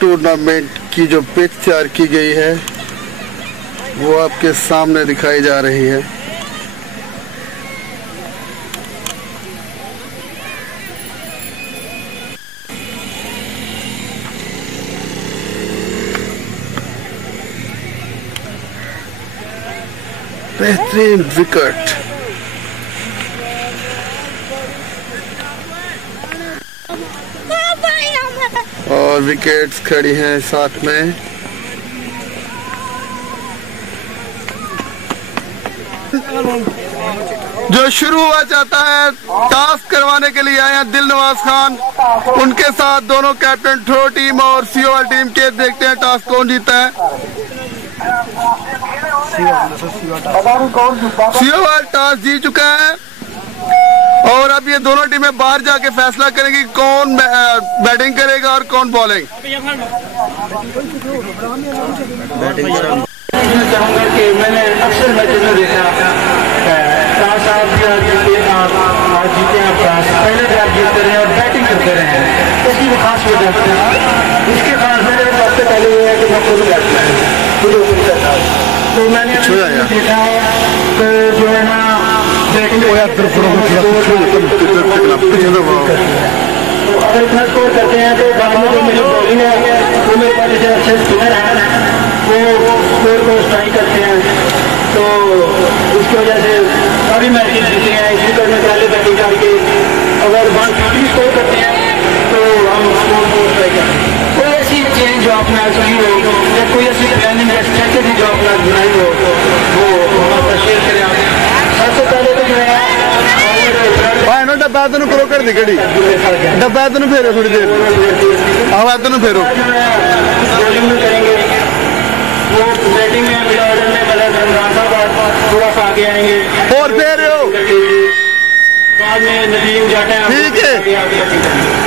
Tournament की जो pitch तैयार की गई है वो आपके सामने दिखाई जा रही है। बेहतरीन विकेट और विकेट्स खड़ी हैं साथ में। जो शुरू हुआ चाहता है टास्क करवाने के लिए आए हैं दिलनवाज खान, उनके साथ दोनों कैप्टन थ्रो टीम और सीओआर टीम के। देखते हैं टास्क कौन जीता है। सीओआर टास्क जीत चुका है और अब ये दोनों टीमें बाहर जाके फैसला करेंगी कौन बैटिंग करेगा और कौन बॉलिंग। चाहूंगा कि मैंने अक्सर मैचों में देखा साहब जीते हैं, पहले भी आप जीतते रहे और बैटिंग करते रहे हैं, इसकी भी खास वजह है। इसके खास मेरे सबसे पहले ये है कि मैं खुद बैट्समैन मुझे उम्मीद करता हूँ, तो मैंने देखा है तो जो है ना बैटिंग तो अगर इतना स्कोर करते हैं तो बाद में जो मेरी बॉलिंग है वो मेरे पास जैसे अच्छे स्पिनर है वो स्कोर को स्ट्राइक करते हैं, तो उसकी वजह से सभी मैचेस जीते हैं। इसी करने पहले बैटिंग करके अगर 150 स्कोर करते हैं तो हम स्कोर को स्ट्राइक करते हैं। कोई ऐसी चेंज जो आपने आज की हो या कोई ऐसी प्लानिंग या स्ट्रेटेजी जो आपने आज बनाई हो वो हमारे शेयर करें आप। सबसे पहले तो जो है डब्बा तेन करो कर दी घड़ी डब्बा तेन फेरो थोड़ी देर आवाज तेन फेरो बॉलिंग में करेंगे वो बैटिंग में अगले ऑर्डर में थोड़ा सा आगे आएंगे और फिर बाद में नदीम जाटा है। ठीक है,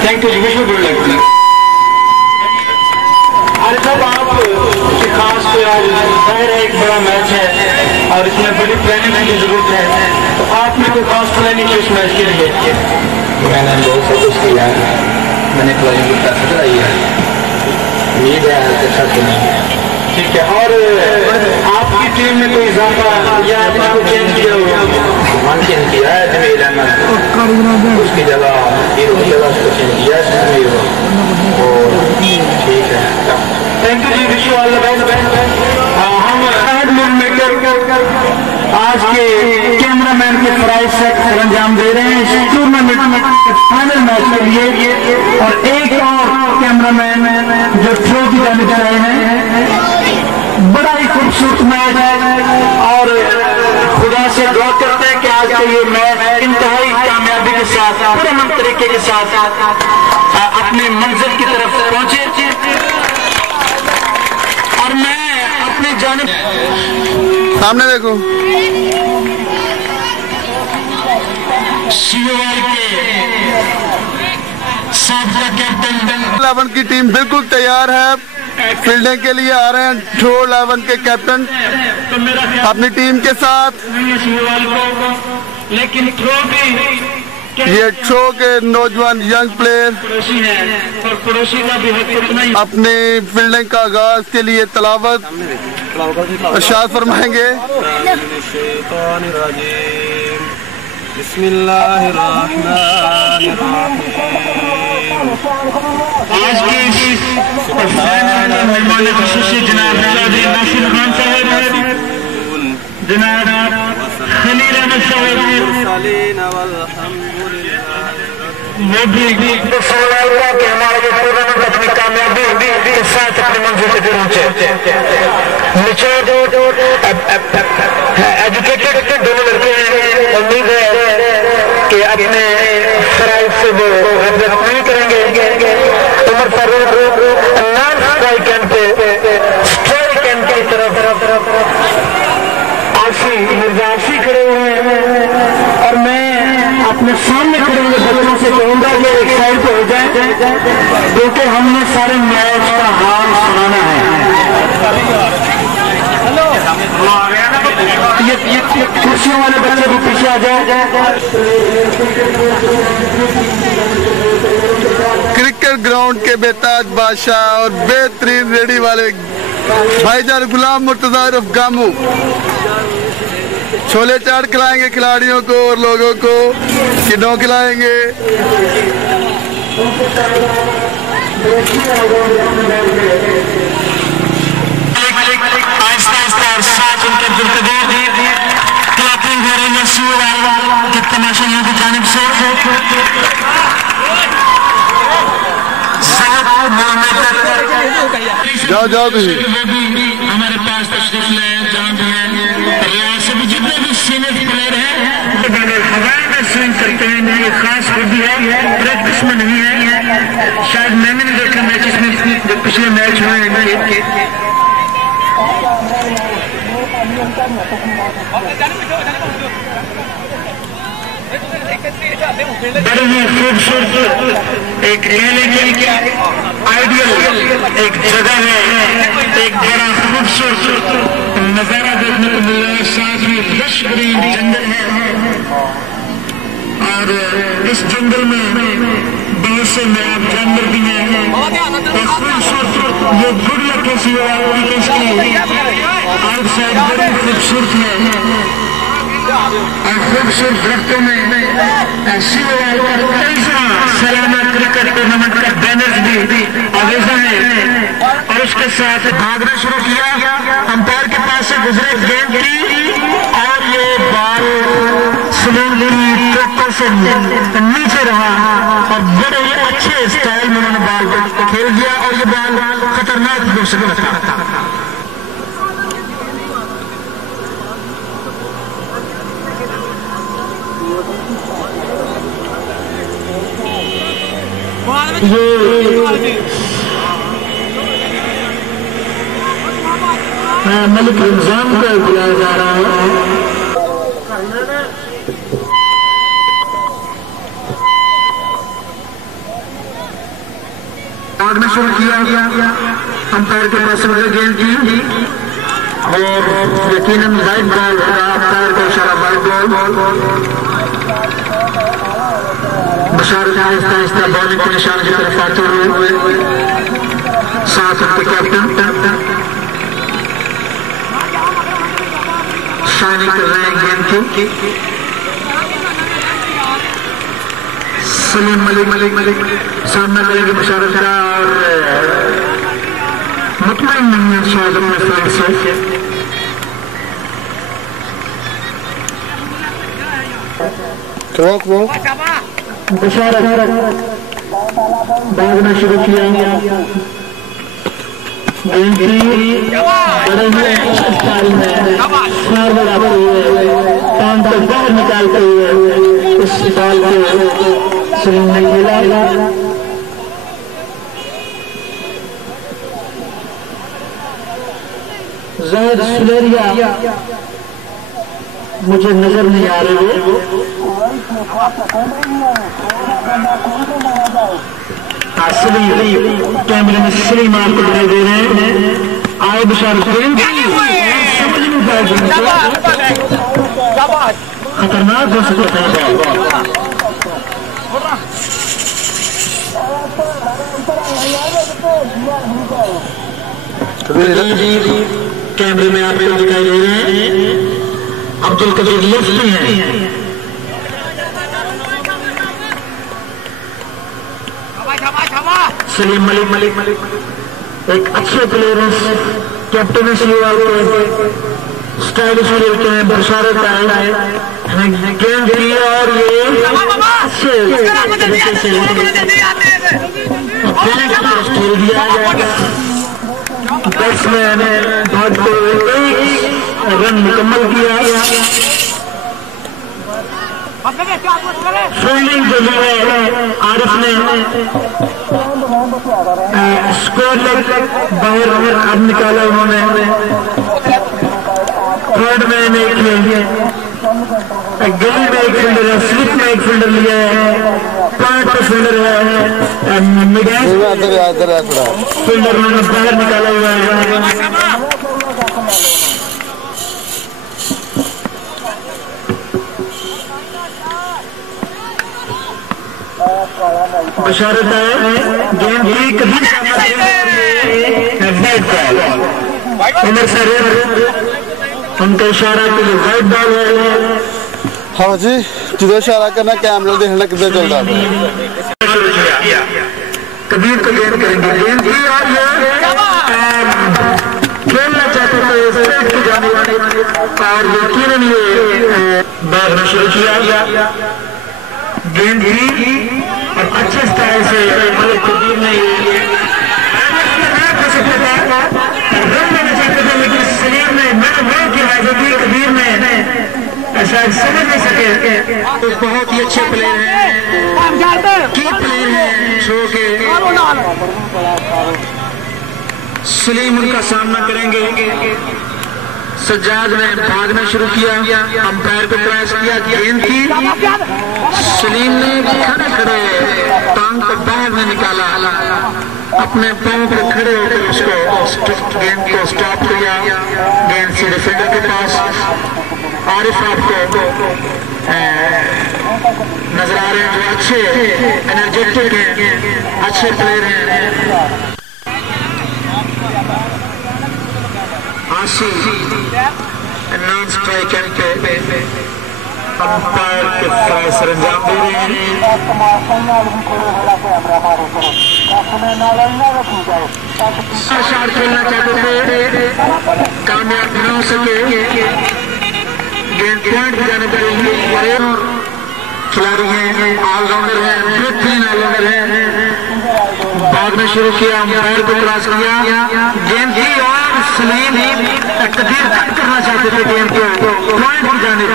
थैंक यू जी, विश गुड लक। अरे सब आप खास जाहिर है एक बड़ा मैच है और इसमें बड़ी प्लानिंग की जरूरत है, तो आपने कोई खास प्लानिंग इस मैच के लिए? मैंने बहुत सब कुछ किया है, मैंने प्लानिंग की तरफ कराई है, उम्मीद है अच्छा सुनेंगे। ठीक है, और आपकी टीम में कोई इजाफा या इसको चेंज किया हुआ? मान चेंज किया है जमील अहमद, उसकी जगह उसको चेंज किया है और ठीक है। थैंक यू जी, wish you all the best. हम आज के कैमरामैन के प्राइज से अंजाम दे रहे हैं इस टूर्नामेंट में फाइनल मैच के लिए, और एक और कैमरामैन जो थ्रो की जाने जा रहे हैं। बड़ा ही खूबसूरत मैच है और खुदा से दुआ करते हैं कि आज का ये मैच इंतहाई कामयाबी के साथ पुरअमन तरीके के साथ अपने मंजिल की तरफ पहुंचे। और मैं अपनी जानिब सामने देखो सीओआर के साबका कैप्टन 11 की टीम बिल्कुल तैयार है, फील्डिंग के लिए आ रहे हैं थ्रो 11 के कैप्टन अपनी टीम के साथ। लेकिन थ्रो भी ये थ्रो के नौजवान यंग प्लेयर पड़ोसी है और पड़ोसी का भी हक उतना ही अपने फील्डिंग का आगाज के लिए तलावत इरशाद फरमाएंगे। आज की मेहमान खुसूसी जनाब नासिर खान साहब, जनाब खलील अहमद साहब, वो भी हुआ कि हमारा जो टूर्नामेंट अपनी कामयाबी के साथ अपने मंजिल पे पहुंचे। एजुकेटेड दोनों लड़के हैं, उम्मीद है कि अपने फराइज से वो नहीं करेंगे। Umar Farooq non strike end पे स्ट्राइक एंड की तरफ आशी मिर्जा आशी खड़े हुए हैं और मैं अपने सामने खड़े हुए बच्चों से कहूंगा कि एक साइड पे हो जाए क्योंकि हमने सारे मैच का हाल सुनाना है। ये कुर्सियों वाले बच्चे भी पीछे आ जाए। क्रिकेट ग्राउंड के बेताज बादशाह और बेहतरीन रेडी वाले भाईजान गुलाम मुर्तजा उर्फ गामू छोले चाट खिलाएंगे खिलाड़ियों को और लोगों को किन्नों खिलाएंगे। तमाशा यहाँ की जानिब से जाओ जाओ भी हमारे पास तशरीफ ले जहाँ भी है रियाज से भी जितने भी सीनियर प्लेयर हैं हवाई में स्विंग करते हैं। ये खास खूबी है, प्रैक्टिस में नहीं है। शायद मैंने भी देखा मैच इसमें जो पिछले मैच हुए बड़ी ही खूबसूरत एक आइडियल एक जगह है, एक बड़ा खूबसूरत नजारा देखने को मिल रहा है। साथ में लश ग्रीन जंगल है और इस जंगल में बहुत से नायाब जानवर भी हैं और खूबसूरत ये गुड लक आउटसाइड बड़ी खूबसूरत है और खूबसूरत दरख्तों में सलाना क्रिकेट टूर्नामेंट का बैनर्स भी आवेजा है और उसके साथ भागना शुरू किया। अंपायर के पास से गुजरे गेंद की और ये बॉल स्विंग की टोकों से नीचे रहा और बड़े ही अच्छे स्टाइल में उन्होंने बॉल को खेल दिया और ये बॉल खतरनाक हो सकता था। मलिक रमजान को बुलाया जा रहा है। भागना शुरू किया अंपायर के पास गेंद की और यकीनन वाइड बॉल होगा। अंपायर का इशारा वाइड बॉल। बशारत आहिस्ता आहिस्ता बॉलिंग के निशान की तरफ आते हुए साथ उनके कैप्टन शाइनिंग कर रहे हैं गेंद की। सलीम मलिक सामना करेंगे बशारत का और मुतमईन नहीं है शायद अपने फ्लैग से। बशारत भागना शुरू किया गेंद की बड़े हुए स्टाइल में फॉरवर्ड आते हुए कान को बाहर निकालते हुए इस बॉल को स्विंग नहीं मिला। ज़ाहिद सुलेरिया मुझे नजर नहीं आ रहे हो। कैमरे में सलीम आपको दिखाई दे रहे हैं। आए बशारत समझ नहीं पाएगी खतरनाक हो सकता है। कैमरे में आपको दिखाई दे रहे हैं अब्दुल कदीर मुफ्ती हैं। सलीम मलिक एक अच्छे प्लेयर हैं, कैप्टन स्टाइलिश खेलते हैं। बशारत आए गेंद की और ये अच्छे तरीके से खेल दिया गया। बैट्समैन भागते हुए एक रन मुकम्मल किया। फील्डिंग जो है आरिफ ने स्कोर बाहर अब निकाला उन्होंने। थर्ड मैन एक गली में एक फील्डर है, स्लिप में एक फील्डर लिया है, पॉइंट पर फील्डर है, फील्डर उन्होंने बाहर निकाला हुआ है। बशारत है गेम की कभी उमर सर उनका इशारा के लिए वाइट बॉल है। हाँ जी, जो इशारा करना कैमरा देखना कितना चल रहा है। कबीर को गेंद करेंगे, गेंद की और खेलना चाहते थे की जाने वाली और यकीनन ये भागना शुरू किया गेंद की और अच्छे स्टाइल से मलिक कबीर ने लेकिन सलीम ने की हाजती कबीर ने ऐसा समझ नहीं सके। तो बहुत ही अच्छे प्लेयर हैं, की प्लेयर हैं शो के। सलीम उनका सामना करेंगे। सज्जाद ने भागना शुरू किया, अंपायर को क्रॉस किया गेंद की। सलीम ने खड़े खड़े टांग को बाहर में निकाला, अपने पांव पर खड़े होकर उसको गेंद को स्टॉप किया। गेंद से डिफेंडर के पास। आरिफ आपको नजर आ रहे हैं जो अच्छे एनर्जेटिक हैं, अच्छे प्लेयर हैं। आशी नॉन स्ट्राइक एंड पे अंपायर के फैसले अंजाम दे रहे हैं। शॉट खेलना चाहते थे, कामयाब न हो सके। गेंद पॉइंट भी जाने पड़ेंगे। खिलाड़ी हैं, ऑलराउंडर हैं, बेहतरीन ऑलराउंडर हैं। भागना शुरू किया, अंपायर को क्रॉस किया गेंद की और सलीम कबीर कट करना चाहते थे गेंद को पॉइंट की जाने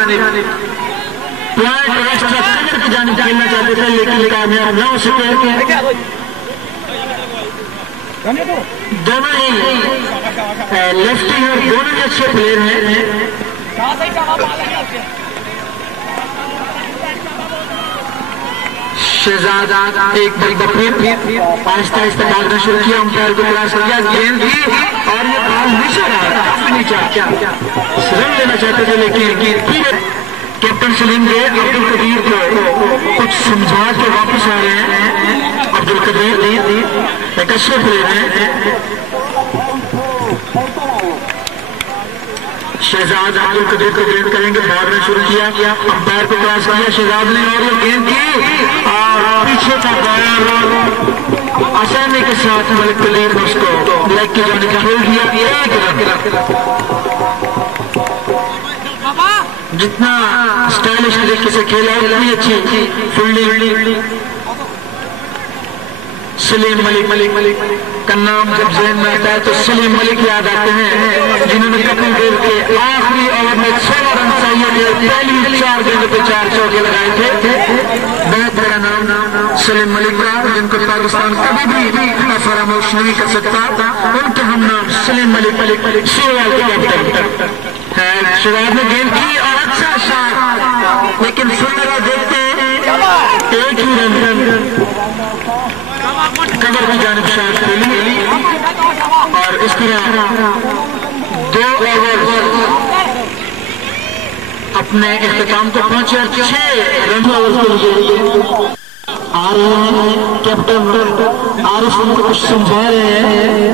पॉइंट एक्स्ट्रा कवर की जाने खेलना चाहते थे, लेकिन कामयाब न हो सके। दोनों ही लेफ्टी और दोनों ही अच्छे प्लेयर हैं। शहजाद एक बार फिर आहिस्ता आहिस्ता भागना शुरू किया, अंपायर को क्रॉस किया गेंद की और ये बॉल नीचे रन लेना चाहते थे, लेकिन कैप्टन सलीम के अब्दुल कबीर को कुछ समझा के वापस आ रहे हैं। अब्दुल कबीर एक अच्छे प्लेयर हैं। शहजाद अब्दुल कबीर को गेंद करेंगे, भागना शुरू किया, अंपायर को क्रॉस किया शहजाद ने और ये गेंद की और पीछे का बॉल आसानी के साथ मलिक कबीर ने उसको लेग की जाने का खेल दिया। एक रन। जितना स्टाइलिश तरीके से खेला उतनी अच्छी फील्डिंग। सलीम मलिक का नाम जब ज़हन में आता है तो सलीम मलिक याद आते हैं, जिन्होंने कपिल देव के आखिरी ओवर में 16 रन चाहिए थे, पहली 4 गेंदों पे 4 चौके लगाए थे। बहुत बड़ा नाम सलीम मलिक का, जिनको पाकिस्तान कभी भी फरामोश नहीं कर सकता। उनके हम नाम सलीम मलिक शेरवाल के कैप्टन है। शेरवाल ने गेंद की और अच्छा शॉट, लेकिन सुंदर देखते एक ही रन कमर की जानिब शॉट खेली और इस तरह 2 ओवर अपने इख्तिताम को पहुंचे और 6 रन आ रहे हैं। कैप्टन आरिफ उनको कुछ समझा रहे हैं।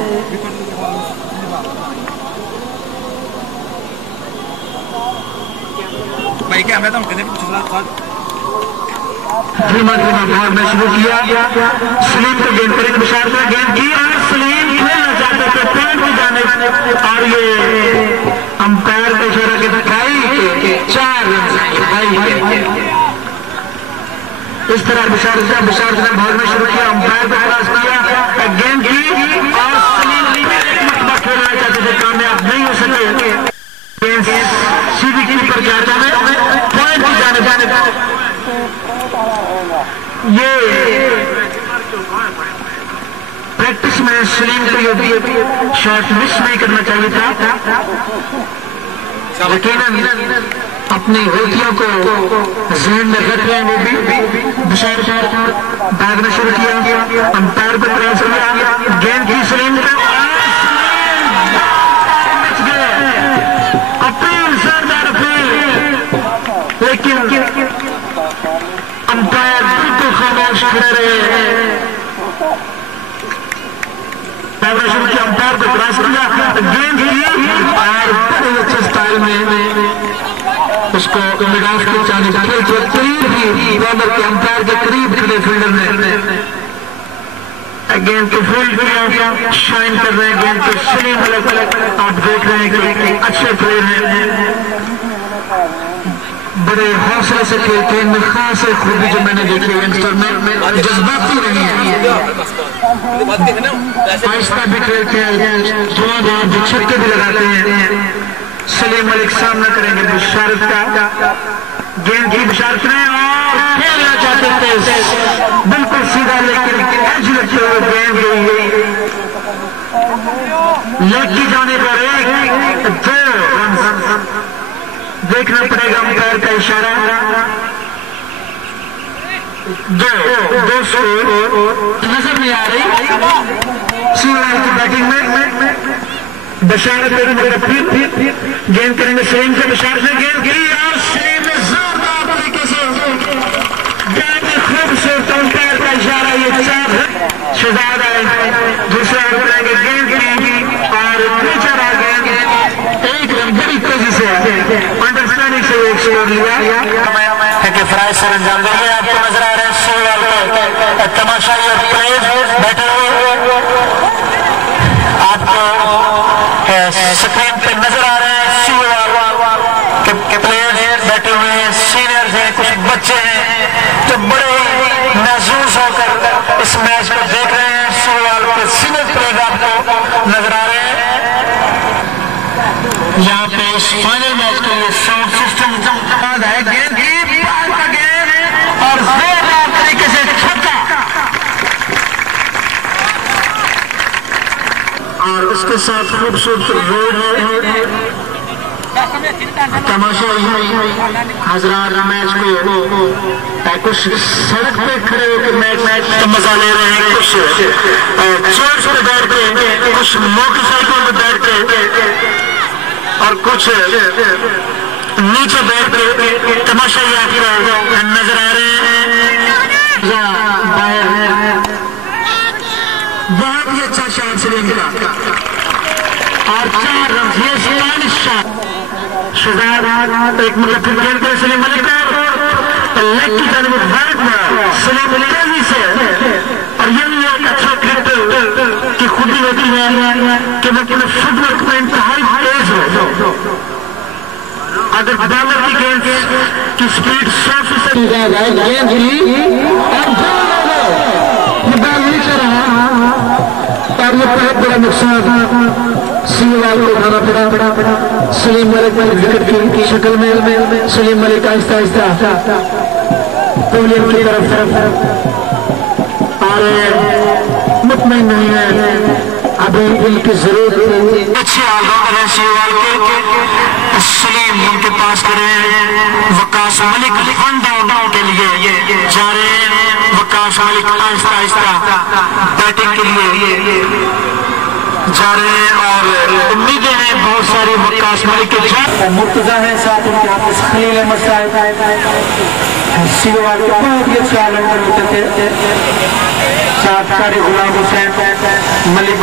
भागना शुरू किया, सलीम को गेंद पर एक बशारत गेंद की और सलीम खेलना चाहते थे पॉइंट की जाने और ये अंपायर को इशारा के दिखाई 4 रन आएंगे। इस तरह बशारत ने भागना शुरू किया, अंपायर को क्रॉस किया गेंद की और सलीम खेलना चाहते थे, कामयाब नहीं हो सके। गेंद सीधी कीपर जाता है पॉइंट की जाने ये प्रैक्टिस में सलीम को ये शॉट मिस नहीं करना चाहिए था, लेकिन अपनी गलतियों को ज़हन में रख रहे हैं। वो भी बशारत भागना शुरू किया, अंपायर को क्रॉस किया गेंद की सलीम को बच गए। अपील सरदार अपील, लेकिन अंपायर बिल्कुल खामोश खड़े रहे। क्रॉस किया, गेंद की और बड़े अच्छे स्टाइल में उसको मिड ऑफ की जानिब करीब बॉलर के अंपायर के करीब खड़े फील्डर ने गेंद को फील्ड किया, शाइन कर रहे हैं गेंद को सलीम मलिक। आप देख रहे हैं कि अच्छे प्लेयर हैं, बड़े हौसले से खेलते हैं। इनमें खास एक खूबी जो मैंने देखी है यंगस्टर में, जज्बाती नहीं है, आहिस्ता भी खेलते हैं, धुआंधार भी छक्के भी लगाते हैं। सलीम मलिक सामना करेंगे बिशारत का, गेंद की बिशारत ने और खेलना चाहते थे बिल्कुल सीधा, लेकिन एज लगते हुए गेंद गई लेग की जाने पर 1-2 रन। देखना पड़ेगा अंपायर का इशारा। 2 स्कोर नजर नहीं आ रही सीवाल की बैटिंग में। बशारत गेंद करेंगे सलीम से, बशारत ने गेंद की और सलीम ने जोरदार तरीके से गेंद खूबसूरत, अंपायर का इशारा ये 4 शहजाद आए। दूसरा ओवर करेंगे गेंद की और नीचे आ गेंद 1 रन बड़ी तेजी से अंडरस्टैंडिंग से 1 स्कोर लिया है कि फ्राइज सर अंजाम देंगे। आपको नजर आ रहे हैं सीवाल के तमाशाई और प्लेयर्स बैठे हुए, आपको स्क्रीन पे नजर आ रहे हैं सीवाल के प्लेयर्स बैठे हुए हैं, सीनियर्स हैं, कुछ बच्चे हैं जो बड़े महसूस होकर इस मैच को देख रहे हैं। सीवाल के सीनियर प्लेयर आपको नजर आ रहे हैं। यहाँ पे इस फाइनल मैच के लिए साउंड सिस्टम है, गेंद की बाहर का गेंद और जोरदार तरीके से छक्का और उसके साथ खूबसूरत रोड है। तमाशा हजरात मैच को कुछ सड़क पे खड़े होकर मैच तो मजा ले रहे हैं, कुछ चेयर्स पे बैठ के, कुछ मोटरसाइकिल पे बैठ के और कुछ नीचे बैठ के तमाशा नजर आ रहे हैं। बहुत ही अच्छा शॉट सलीम का और 4 रन, ये स्टाइलिश शॉट शहजाद एक मतलब फिर गेंद करे सलीम मलिक लेग की जानिब सलीम मलिक तेजी से। और ये भी एक अच्छा क्रिकेटर की खूबी होती है कि वो फुटवर्क में इंतहाई तेज हो। अगर बॉलर की गेंद की स्पीड 100% गेंद ली और बॉल नीचे रहा और ये बहुत बड़ा नुकसान सीवाल को उठाना पड़ा। सलीम मलिक विकेट की शक्ल में सलीम मलिक आहिस्ता आहिस्ता पवेलियन की तरफ और मुतमईन नहीं है, अभी इनकी जरूरत अच्छे ऑलराउंडर है सीवाल के। सलीम उनके पास करे वकास मलिक 1 डाउन के लिए जा रहे हैं। वकास मलिक आहिस्ता आहिस्ता बैटिंग के लिए जा रहे हैं और उम्मीदें हैं बहुत सारी वकास मलिक के मुर्तजा है, साथ उनके हाथ खलील अहमद साहब सीवाल के बहुत ही अच्छे ऑलराउंडर होते थे। साथ कारी गुलाम हुसैन मलिक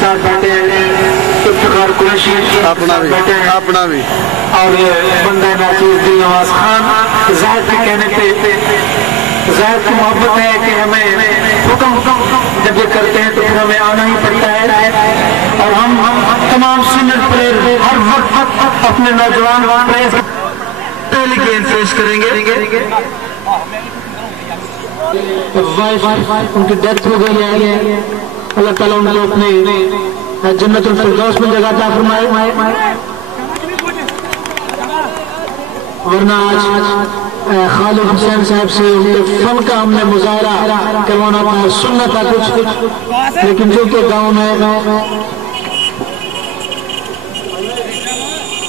साथ बैठे इफ्तिखार कुरैशी अपना भी और बंदा नासिर दिल नवाज खान। जाहिर के कहने पे जाहिर की मोहब्बत है कि हमें हुक्म जब ये करते हैं तो फिर हमें आना ही पड़ता है और हम तमाम सीनियर प्लेयर हर वक्त अपने नौजवान पहली गेंद फेस करेंगे। उनकी डेथ हो गई है, अल्लाह ताला उनको अपने जन्नतुल फिरदौस में जगह अता फरमाए। वरना आज खालिद हुसैन साहब से उनके फन का हमने मुजाहरा करवाना था, सुनना था कुछ, लेकिन जो कि गाँव में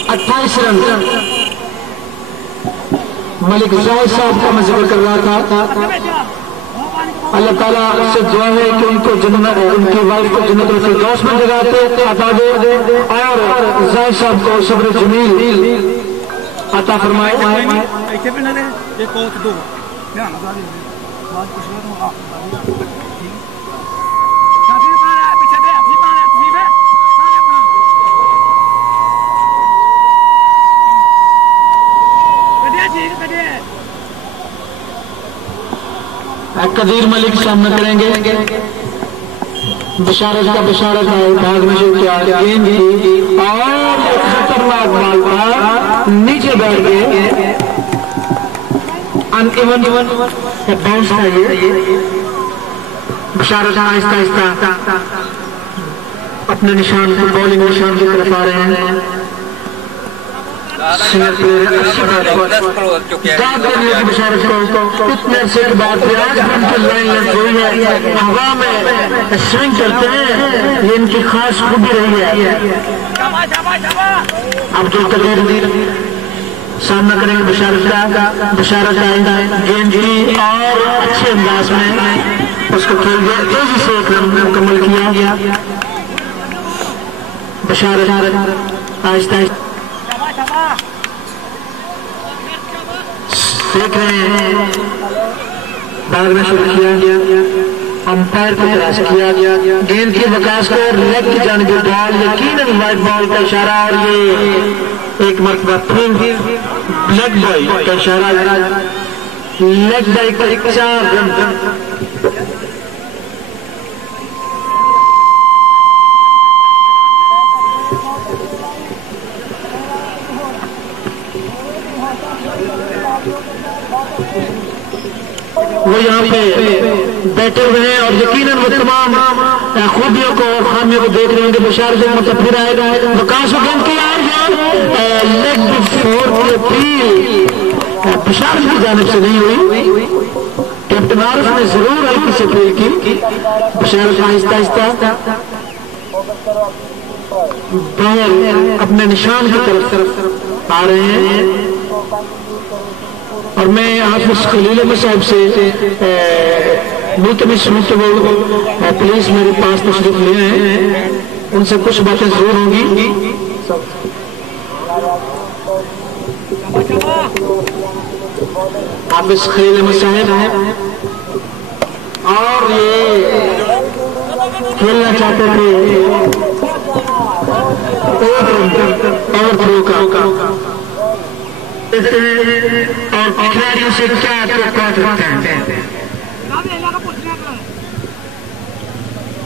28 रन मलिक जाहिद साहब का मैं जिक्र कर रहा था। अल्लाह ताला से दुआ है कि उनको उनकी वाइफ को जन्नतुल फिरदौस में जगह अता दे और जाहिद साहब को सब्र जमील अता फरमाए। कदीर मलिक सामना करेंगे। बशारत है, भागने से क्या गेंद की और खतरनाक बॉल था, नीचे बैठ गए। अनइवन बाउंस था ये। बशारत आहिस्ता आहिस्ता अपने निशान की बॉलिंग निशान की तरफ आ रहे हैं। सीनियर प्लेयर बशारत को इतने अरसे के बाद आज उनकी लाइन लग गई है, हवा में स्विंग करते हैं, ये इनकी खास खूबी रही है। अब्दुल कदीर सामना करेंगे बशारत आएगा गेंद की और अच्छे अंदाज में उसको खेल दिया, तेजी से एक रन मुकम्मल किया। बशारत आहिस्ता आहिस्ता देख रहे हैं, भागना शुरू किया, अंपायर को क्रॉस किया, गेंद के विकास को लेग की जानिब बॉल, यकीनन वाइड बॉल का इशारा और ये एक मरतबा फिर लेग बॉय का इशारा, लेग बॉय का 4 रन। वो यहाँ पे बैठे हुए हैं और यकीनन वो तमाम खूबियों को और खामियों को देख रहे होंगे। बशारत जो मतलब फिर आएगा, विकास को गेंद किया लेग फोर की अपील बशारत की जानिब से नहीं हुई, कैप्टन आरिफ ने जरूर हल्की से अपील की। बशारत आहिस्ता आहिस्ता बॉल अपने निशान की तरफ आ रहे हैं और मैं हाफिज खलील अहमद साहब से पुलिस मेरे पास तशरीफ लिए हैं, उनसे कुछ बातें जरूर होंगी। हाफिज खलील अहमद साहब और ये खेलना चाहते थे और थ्रो का और खिलाड़ियों से क्या रखते हैं।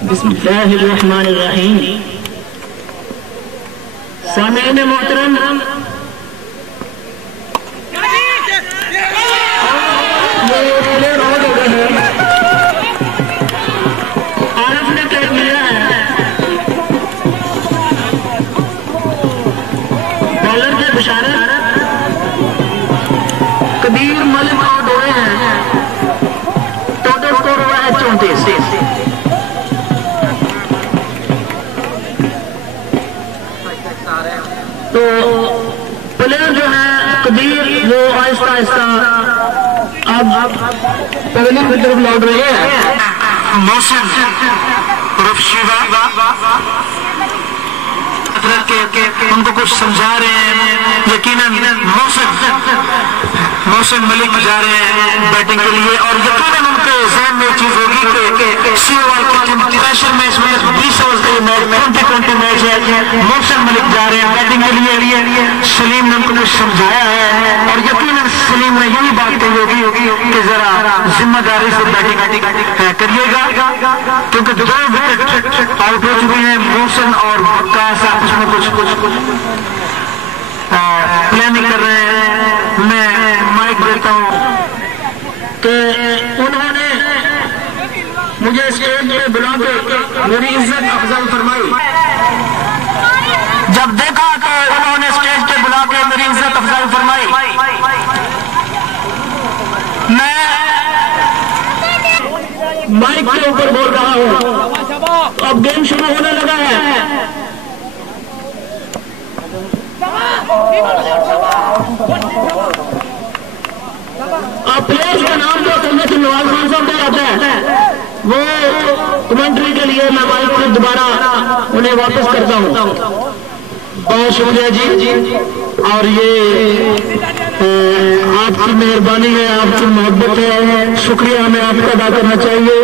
बिस्मिल्लाहिर्रहमानिर्रहीम। सामीन मोहतरम, आरिफ ने क्या किया है, बॉलर के बशारत कदीर मलिक आउट हुए हैं, टोटल स्कोर हुआ है 34। तो प्लेयर जो है कदीर वो आहिस्ता आहिस्ता अब पहले की तरफ लौट रहे हैं। मौसम उनको कुछ समझा रहे हैं, यकीनन मौसम मलिक जा रहे हैं बैटिंग के लिए और यकीनन उनके ज़हन में चीज होगी कि सीओआर के इंटरनेशनल मैच में 20 ओवर के मैच 20-20 मैच है, मौसम मलिक जा रहे हैं बैटिंग के लिए। सलीम ने उनको कुछ समझाया है और यकीनन सलीम ने यही बात कही होगी कि जरा जिम्मेदारी से बैटिंग करिएगा, क्योंकि 2 विकेट आउट हो चुके हैं मौसम और वकास आपस में कुछ प्लानिंग कर रहे हैं। मैं माइक देता हूँ कि उन्होंने मुझे स्टेज पे बुला के मेरी इज्जत अफजाई फरमाई। जब देखा कि उन्होंने स्टेज पे बुला के मेरी इज्जत अफजाई फरमाई, मैं माइक के ऊपर बोल रहा हूँ। अब गेम शुरू होने लगा है। अब प्लेयर्स का नाम जो संजय नवाज खान साहब का आता है, वो कमेंट्री के लिए मैं माइक को दोबारा उन्हें वापस करता हूँ। बहुत शुक्रिया जी। और ये आपकी मेहरबानी है, आपकी मोहब्बत है, शुक्रिया हमें आपका अदा करना चाहिए।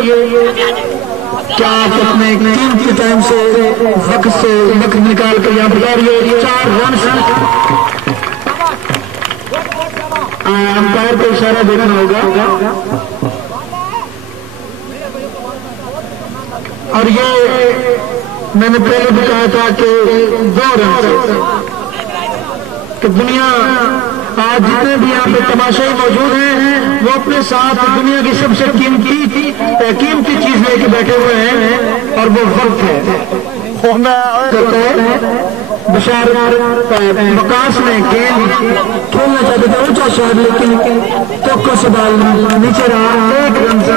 क्या आप अपने कीमती टाइम से वक्त निकाल कर यहाँ पर 4 रन अंपायर को इशारा देना होगा। और ये मैंने पहले भी कहा था कि 2 रन से कि दुनिया आज जितने भी यहाँ पे तमाशाई मौजूद हैं वो अपने साथ दुनिया की सबसे कीमती चीज लेके बैठे हुए हैं और वो वक्त है। बशार वकास ने गेंद खेलना चाहते थे ऊंचा शॉट, लेकिन चौका से बाल नीचे रहा। 1 रन से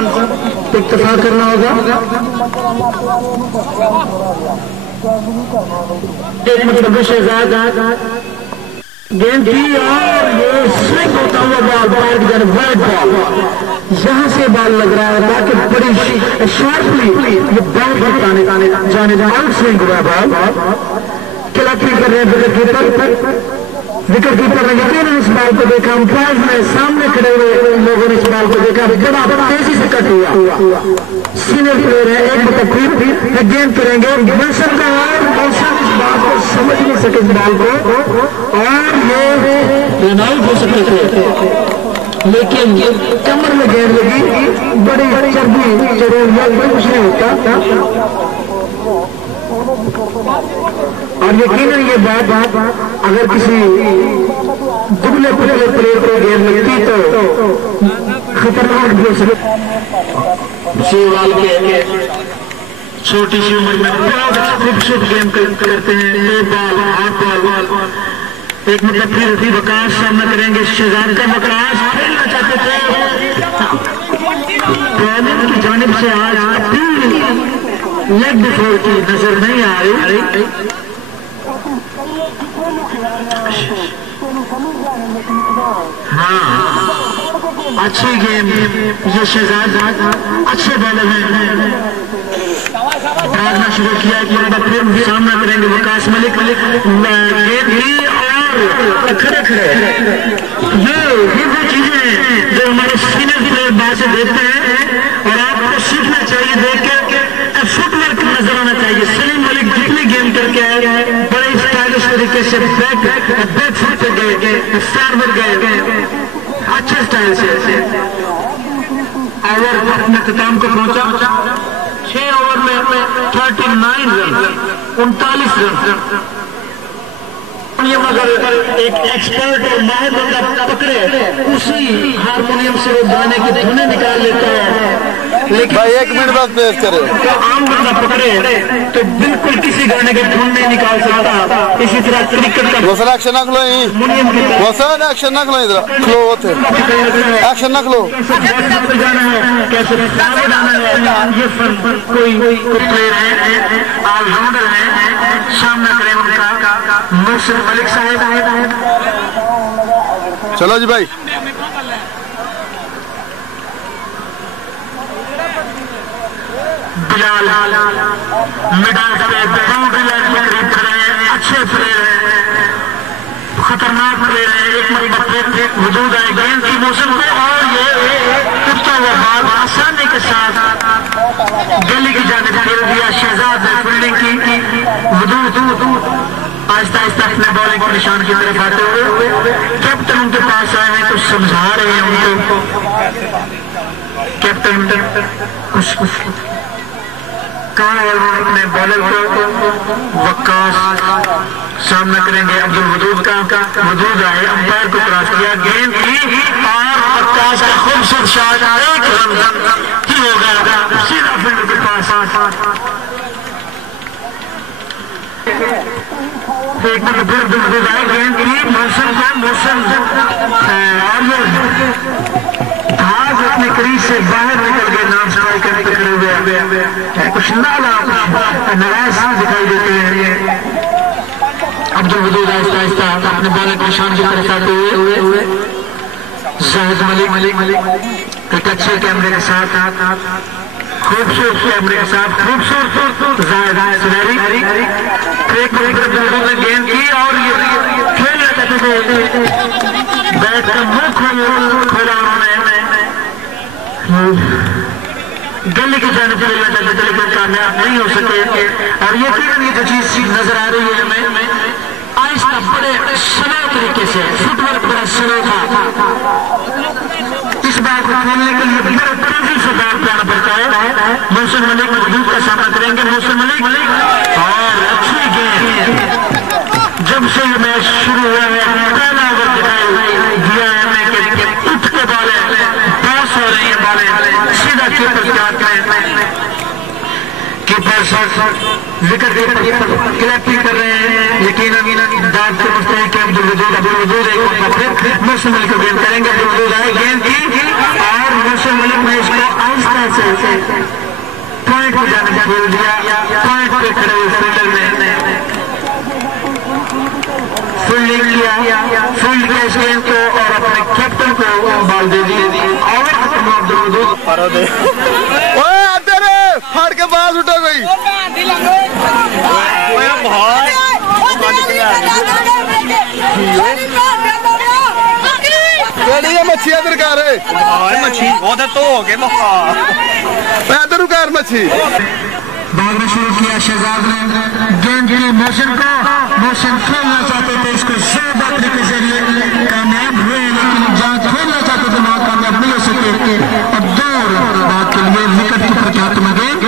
इत्तेफा करना होगा। 1 मतलब शहजाद गेंद की और ये स्विंग होता हुआ बॉल वाइड बॉल, यहाँ से बॉल लग रहा है ताकि बड़ी शार्पली ये बैट पर जाने आउट स्विंग हुआ बॉल। खिलाड़ी कर रहे हैं विकेट कीपर ने यकीनन इस बॉल को देखा, अंपायर ने सामने खड़े हुए लोगों ने इस बॉल को देखा, बड़ा तेजी से कट हुआ। सीनियर प्लेयर है, 1 मतलब फिर गेंद करेंगे मौसम का, मौसम इस बात को समझ नहीं सके इस बॉल को और ये रन आउट हो सकते थे, लेकिन कमर में गेंद लगी, बड़ी चर्बी जरूर कुछ नहीं होता। और यकीनन ये बात अगर किसी दुबले पुतले प्लेयर को गेंद लगती तो खतरनाक भी हो सकती। शेवाल के छोटी सी उम्र में खूबसूरत गेम करते हैं। ये बॉल हाथ बॉल 1 मतलब फिर वकास सामना करेंगे। शहजाद का वकास खेलना चाहते थे, बॉलिंग की जानिब से आज लेग बिफोर की नजर नहीं आ रही। हाँ, अच्छी गेम। ये शहजाद अच्छे बॉलर हैं, भागना शुरू किया कि फिर सामना करेंगे वकास मलिक। गेंद ली और खड़े ये वो चीजें हैं जो हमारे सीनियर प्लेयर बाहर से देखते हैं और आपको सीखना चाहिए, देख के फुटवर्क नजर आना चाहिए। सलीम मलिक जितनी गेम करके आए बड़े स्टाइलिश तरीके से बैक फुट पे गए, फॉरवर्ड गए अच्छे स्टाइल से। ओवर अपने खिताब को पहुंचा। 6 ओवर में 39 रन, 39 रन। अगर एक एक्सपर्ट और माहिर बंदा पकड़े, उसी हारमोनियम से वो गाने की धुनें निकाल लेता है, लेकिन भाई 1 मिनट बाद पेश करें। तो आम बंदा पकड़े तो बिल्कुल किसी गाने की धुन नहीं निकाल सकता। इसी तरह क्रिकेट का वसन एक्शन न खलो, वसन एक्शन न खलो, इधर खलो होते एक्शन न खलो। जाना है कैसे बनाना है, ये कोई प्लेयर है, ऑलराउंडर है, सामना करें उनका मोहसिन मलिक साहब। चलो जी भाई, बिलाल मिडल पे बाउंड्री लाइन के करीब खड़े हैं, अच्छे प्लेयर हैं, खतरनाक प्लेयर है। 1 मतलब वजूद आए गेंद की मौसम को और ये उठता हुआ बॉल आसानी के साथ गली की जानिब खेल दिया। शहजाद ने फील्डिंग की, वजूद आहिस्ता आहिस्ता अपने बॉलिंग के निशान की तरफ आते हुए कैप्टन उनके पास आए हैं, कुछ समझा रहे हैं उनको। कैप्टन कुछ कहा है अपने बॉलर को। वकास सामना करेंगे अब्दुल वदूद का, वदूद आए, अंपायर को क्रॉस किया, गेंद की और वकास का खूबसूरत शॉट 1 रन ही होगा सीधा फील्ड के पास। एक मतलब फिर आए गेंद की मौसम भाग अपने क्रीज से बाहर निकल गए, नाम स्ट्राइक करने के खड़े हुए कुछ नाराज दिखाई देते हैं। अब्दुल वदूद आहिस्ता आहिस्ता अपने बॉलर के निशान की तरफ आते हुए जाहिद मलिक एक अच्छे कैमरे के साथ, खूबसूरत कैमरे के साथ, खूबसूरत जाहिद सुनहरी ने गेंद की और ये खेलना चाहते थे, बैट का मुंह खोला उन्होंने, गली की जानिब खेलना चाहते थे लेकिन कामयाब नहीं हो सके। और ये जो चीज नजर आ रही है हमें, आहिस्ता बड़े स्लो तरीके से फुटवर्क बड़ा स्लो था, इस बात को खेलने के लिए बड़े तेजी से दौड़ पाना पड़ता है। मोहसिन मलिक वजूद का सामना करेंगे। मोहसिन मलिक और अच्छी गेंद। जब से ये मैच शुरू हुआ है पहला ओवर दिखाई दिया है कि उठ के बॉलें पास हो रही है, बॉलें सीधा कीपर तैयार करें। कीपर विकेट क्लैपिंग कर रहे हैं, यकीनन दाद के मुस्तैद के अब्दुल वजूद एक मौका फिर मोहसिन मलिक को गेंद करेंगे। अब्दुल वजूद आए गेंद की और मोहसिन मलिक ने इसको आहिस्ता से पॉइंट पर जाने का बोल दिया। पॉइंट पे खड़े हुए फील्डर ने फील्डिंग किया, फील्ड किया इस गेंद को और अपने कैप्टन को बॉल दे दी और अब्दुल वजूद फाड़ के बाज उठा गई। मच्छी इधर कर मच्छी बहुत तो हो गए इधर उकार मच्छी भागना शुरू किया। शहजाद ने गेंद के लिए मोहसिन खेलना चाहते थे, इसको जोरदार तरीके से कामयाब हुए, लेकिन जहाँ खेलना चाहते थे वहाँ कामयाब नहीं हो सके। अब दौर बात के लिए विकेट कीपर के हाथ में गेंद।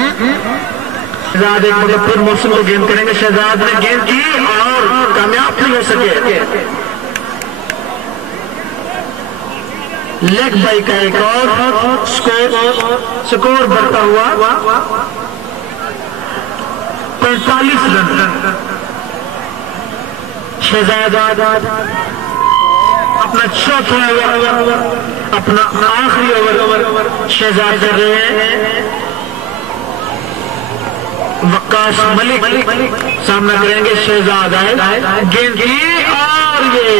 शहजाद एक मतलब फिर मोहसिन को गेंद करेंगे। शहजाद ने गेंद की और कामयाब नहीं हो सके। लेग बाई का एक और स्कोर बढ़ता हुआ 45 रन। शहजाद अपना चौथा ओवर, अपना आखिरी ओवर शहजाद कर रहे हैं। वक्कास मलिक सामना करेंगे। शहजाद आए गेंद की और ये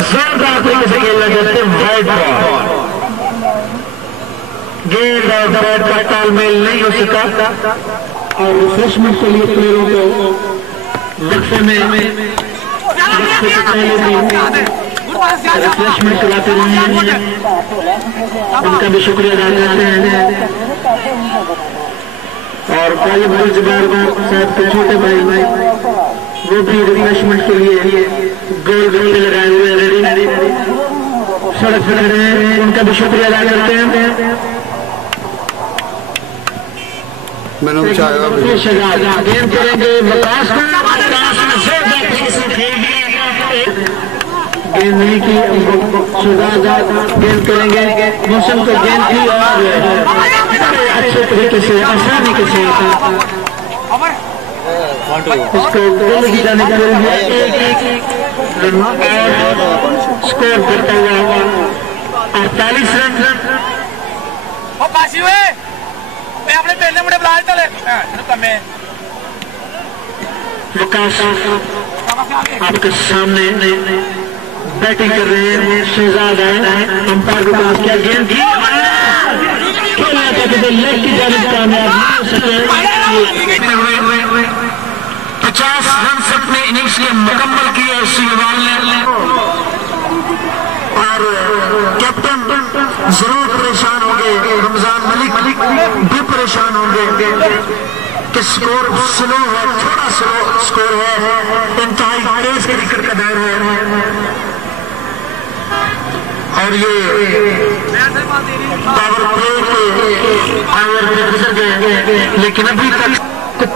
जोरदार तरीके से खेलना चाहते हैं। वाइड बॉल, गेंद और बैट का तालमेल नहीं हो सका और रिफ्रेशमेंट के लिए प्लेयरों को वक्फे में रिफ्रेशमेंट कराते रहे हैं, उनका भी शुक्रिया अदा करते हैं। और तालिब बार साहब के छोटे भाई वो भी रिफ्रेशमेंट के लिए गोल गप्पे लगाए हुए रेडी सड़क पर खड़े हैं, उनका भी शुक्रिया अदा करते हैं। मैंने गेंद करेंगे गेंद नहीं की। शहजाद गेंद करेंगे। मोहसिन को गेंद की और अच्छे तरीके से आसानी के साथ इसको गोल की जाने के लिए स्कोर करता हुआ 48 रन। अपने पहले मुझे बुला चले विकास आपके सामने बैटिंग कर रहे हैं। शहजाद है अंपायर के पास क्या गेंद की खेलना चाहते थे, लेग की जानिब कामयाब नहीं हो सके। 50 रन से अपने इनिंग्स के मुकम्मल किए सीवाल ने और कैप्टन जरूर परेशान होंगे। रमजान मलिक भी परेशान होंगे कि स्कोर स्लो है, थोड़ा स्लो स्कोर है, इंतहाई तेज क्रिकेट का दौर है और ये पावर प्ले के ओवर में गुजर गए, लेकिन अभी तक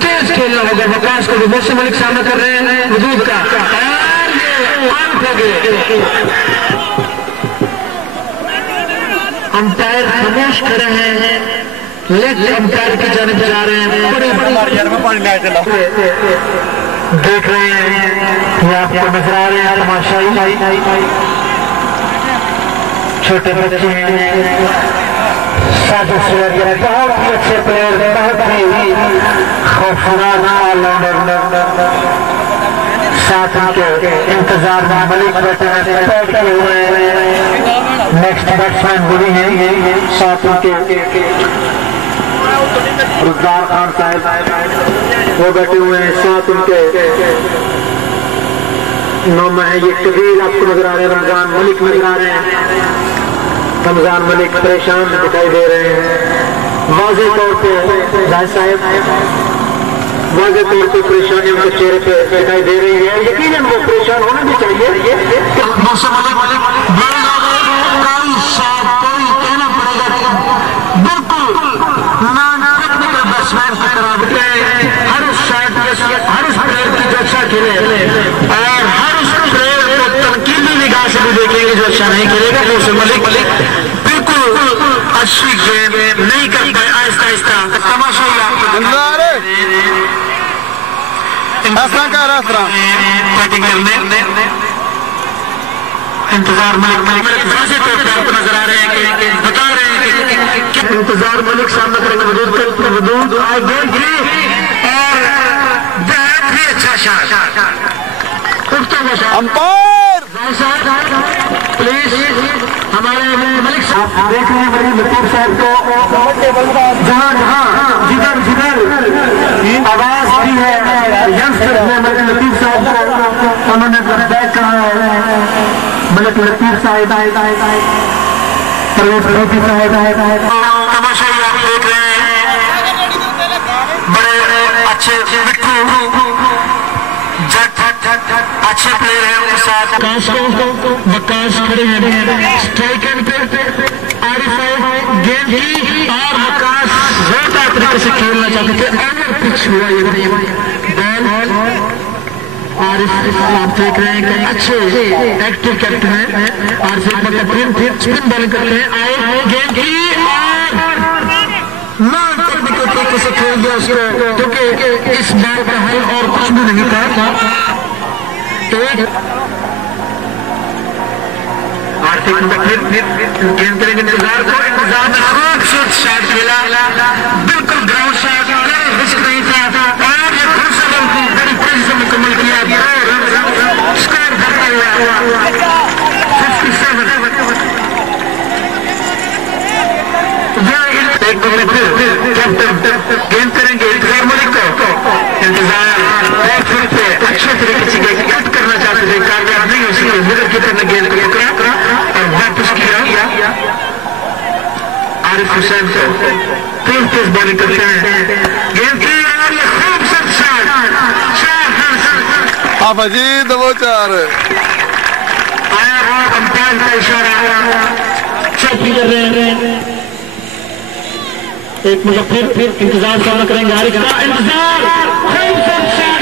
तेज खेलना होगा। विकास को मोहसिन मलिक सामना कर रहे हैं वजूद का आउट हो गए। अंपायर खामोश खड़े हैं, लेग अंपायर की जानिब जा रहे हैं। देख रहे हैं ये आपको नजर आ रहे हैं तमाशाई छोटे बच्चे हैं, बहुत ही अच्छे प्लेयर, बहुत ही खौफनाक ऑलराउंडर। साथ के इंतजार में मलिक बैठे हुए हैं, नेक्स्ट बैट्समैन भी हैं साथ के रुजगार खान साहब वो बैठे हुए हैं, साथ उनके नौमा है ये कबीर आपको नजर आ रहे हैं, रमजान मलिक नजर आ रहे हैं। रमजान मलिक परेशान दिखाई दे रहे हैं, वाज़े तौर पे जाहिर साहब वाज़े तौर पे परेशानी उनके चेहरे पे दिखाई दे रही है। यकीनन वो परेशान होना भी चाहिए। हर उस शॉट हर उस प्लेयर की जो अच्छा खेले और हर उस प्लेयर को तनकीदी निगाह से भी देखेंगे जो अच्छा नहीं खेलेगा। मौसम मलिक बिल्कुल अच्छी गेम नहीं कर पाए, आहिस्ता आहिस्ता तमाशा ही आपको बैटिंग करने इंतजार मलिक नजर आ रहे हैं कि बता रहे हैं कि इंतजार मलिक सामने करेंगे वजूद और बहुत ही अच्छा शॉट अंपायर प्लीज हमारे मलिक साहब देख रहे हैं बड़ी लतीफ साहब को जहाँ जिधर आवाज दी है यंगस्टर ने मलिक लतीफ साहब को उन्होंने बैक कहा है मलिक लतीफ साहब तमाशा आप देख रहे हैं बड़े अच्छे अच्छे प्लेयर हैं उनके साथ वकास खड़े हैं स्ट्राइकर पे आरिफ गेंद की और वकास जोरदार तरीके से खेलना चाहते थे ओवर पिच हुआ ये बॉल आरिफ आप देख रहे हैं कि अच्छे एक्टिव कैप्टन है आरिफ मतलब स्पिन बॉलिंग करते हैं आए गेंद की और नॉन टेक्निकल तरीके से खेल दिया उसको क्योंकि इस बार का हल और कुछ भी नहीं था। आर्थिक गेंद करेंगे इंतजार में खूबसूरत शॉट खेला बिल्कुल ग्राउंड शॉट रिस्क नहीं था और ये दूसरा बड़ी तेजी से मुकम्मल किया स्कोर बढ़ता हुआ 57। एक बार फिर कैप्टन गेंद करेंगे इंतजार मलिक को इंतजार पे अच्छे तरीके से कट करना चाहते थे कामयाब नहीं उसी मिडल कीपर ने गेंद को पकड़ा और वापस किया आरिफ हुसैन को तेज बॉलिंग करते हैं गेंद की और ये खूबसूरत शॉट हाफजी दबो 4 आया हुआ अंपायर का इशारा चौकी कर रहे हैं एक मुजफ्फर इंतजार करना करेंगे आरिफ का इंतजार खूबसूरत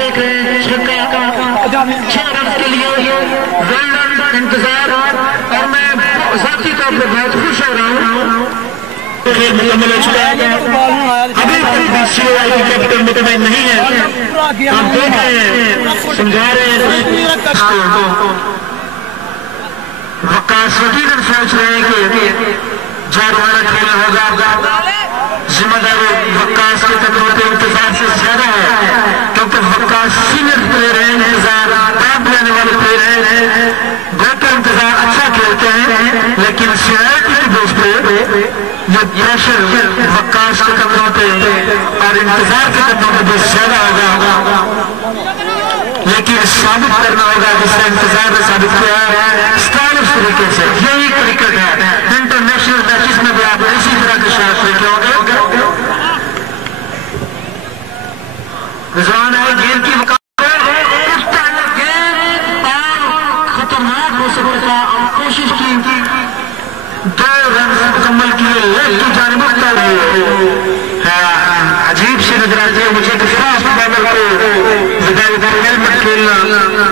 देख रहे हैं 6 रन के लिए इंतजार और मैं जाती तौर पर बहुत खुश हो रहा हूँ। खेल मुकम्मल हो चुका है अभी बीसीसीआई के कैप्टन मुतमईन नहीं है आप देख रहे हैं समझा रहे हैं वकास वकीलन सोच रहे हैं कि जारवाना खेल होगा जिम्मेदारी वकास के कदमों के इंतजार से ज्यादा है क्योंकि वकास सीनियर प्लेयर है इंतजार टॉप लेने वाले प्लेयर है बेहतर इंतजार अच्छा खेलते हैं लेकिन सीनियरिटी के बेस पे जो प्रेशर वकास के कदमों पे और इंतजार के कदमों पे बेस ज्यादा होगा लेकिन साबित करना होगा जिससे इंतजार ने साबित किया है स्टाइलिश तरीके से यही क्रिकेट है इंटरनेशनल मैचेस में भी आप इसी तरह के शॉट देखे होंगे रिजवान है गेंद की खतरनाक हो सकता था और कोशिश की 2 रन मुकम्मल किए लेफ्ट जानिब अजीब सी नजर आती है मुझे खेलना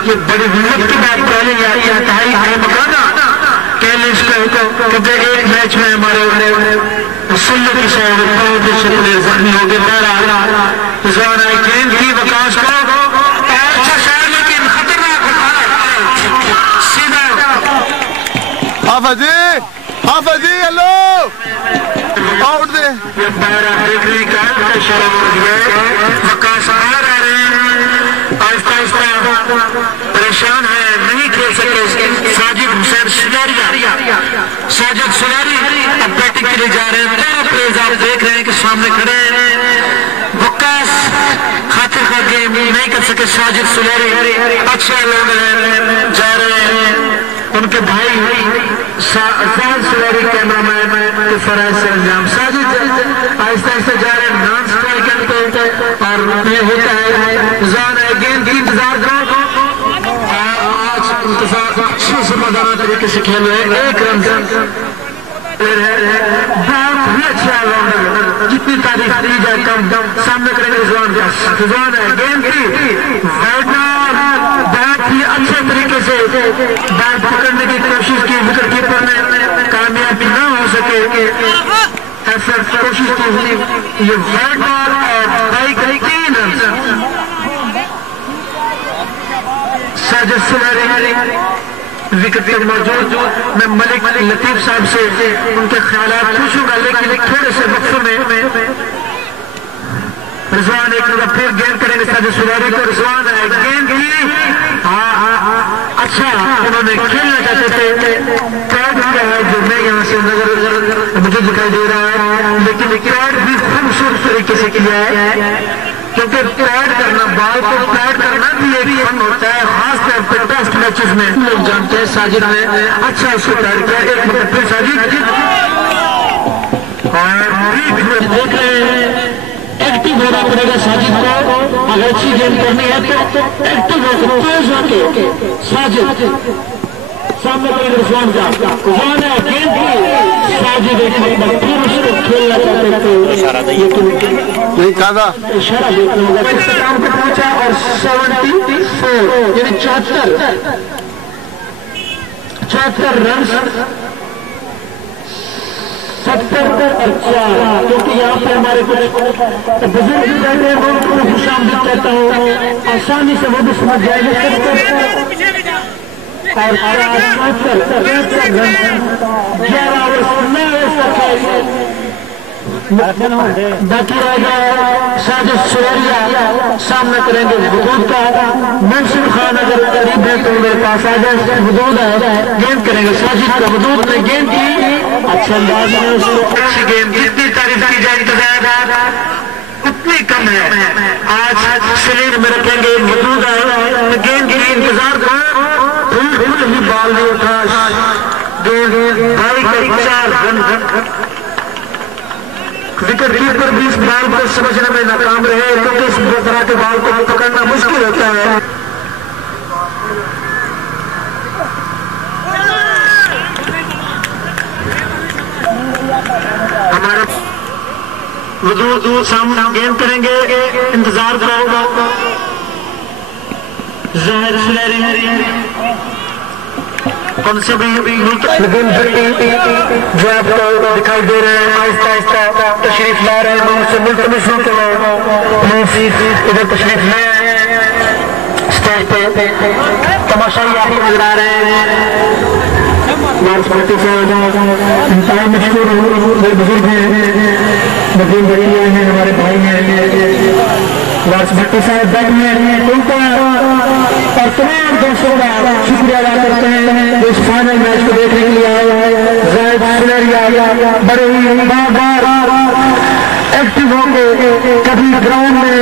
ये बड़ी हिम्मत की बात पहले यारी इंतहाई है मकाना कहले क्योंकि एक मैच में हमारे 16 की शायद जख्मी हो गए गेंद की वकास को अच्छा शायद लेकिन खतरनाक सीधा हाफजी हेलो आउट दे देख रहे का इशारा वकास आ रहे हैं आहिस्ता आहिस्ता परेशान है नहीं खेल सके साजिद हुसैन सुनारी अब बैटिंग के लिए जा रहे हैं दोनों प्लेयर्स आप देख रहे हैं कि सामने खड़े हैं वकास खातिर का गेम नहीं कर सके साजिद सुनारी अच्छे लोग जा रहे हैं उनके भाई सुनारी कैमरामैन के फराज से अंजाम साजिद आहिस्ता आहिस्ता जा रहे हैं नॉन स्ट्राइकर पे और ये होता है गेंद की इंतजार करो आज इंतजार अच्छे से मजाना तरीके से खेल रहे हैं 1 रन बहुत ही अच्छा सामने करेंगे रिजवान का। रिजवान है गेंद की बहुत ही अच्छे तरीके से बैट पकड़ने की कोशिश की, विकेट कीपर ने कामयाबी न हो सके, ऐसा कोशिश की। ये वाइड बॉल और 3 रन। साजिद सुलैरी विकेट पर मौजूद। मैं मलिक लतीफ साहब से उनके ख्यालात पूछूंगा, लेकिन थोड़े से वक्फे में रिजवान एक बार फिर गेंद करेंगे साजिद सुलैरी को। रिजवान है गेंद की अच्छा उन्होंने खेलना चाहते थे, कैड किया है जो मैं यहाँ से नजर मुझे दिखाई दे रहा है, लेकिन कैड भी खूबसूरत तरीके से किया है, क्योंकि पैड करना, बॉल को पैड करना भी एक फन होता है, खासतौर पर टेस्ट मैचेस में। लोग जानते हैं साजिद ने अच्छा उसको पैड किया। एक मतलब फिर साजिद देख रहे हैं एक्टिव होना पड़ेगा साजिद को, अगर अच्छी गेम करनी है तो एक्टिव होकर तेज होके साजिद सामने करेंगे रिजवान का। रिजवान है गेंद की साजिद एक मतलब फिर उसको खेलना चाहते थे, नहीं कहा इशारा देखना होगा किस काम पे पहुंचा। और 74 यानी 74 रन 70 और 4, क्योंकि यहाँ पे हमारे कुछ बुजुर्ग भी बैठे हैं, उनको खुशामदीद कहता हूँ, आसानी से वो भी समझ जाएंगे। 70 और 74 रन 11 ओवर 9 ओवर बाकी रहेगा। साजिद सुलैरिया सामने करेंगे वजूद का। मुंसिफ खान अगर करीब है तो मेरे पास आ जाए, वजूद है गेंद करेंगे साजिद का। वजूद ने गेंद की अच्छे अंदाज में उसको अच्छी गेंद, जितनी तारीफ की जाए इंतजार उतनी कम है। आज सलीम में रखेंगे वजूद है गेंद की इंतजार को बिल्कुल ही बॉल नहीं उठा। गेंद भाई के 4 रन। विकेट कीपर भी इस बॉल को समझने में नाकाम रहे, क्योंकि इस तरह के बॉल को पकड़ना मुश्किल होता है। हमारे वजूद सामने गेंद करेंगे, इंतजार करो। ज़ाहिर सुलैरी कौन से भी लेकिन जो आपको दिखाई दे रहे हैं आहिस्ता आहिस्ता तशरीफ ला रहे हैं, उनसे मुल्तमसों के इधर तशरीफ ले आए हैं स्टेज पे। तमाशाई आप नजर आ रहे हैं। मार्च इंतहा मशहूर बुजुर्ग हैं, नदीम भैया हैं, हमारे भाई हैं वारिस भट्टी साहब बैठ में, उनका और तमाम दोस्तों का शुक्रिया अदा करते हैं जो इस फाइनल मैच को देखने के लिए आए हैं। ज़ाहिद सुलैरिया बड़े ही बार एक्टिव होंगे, कभी ग्राउंड में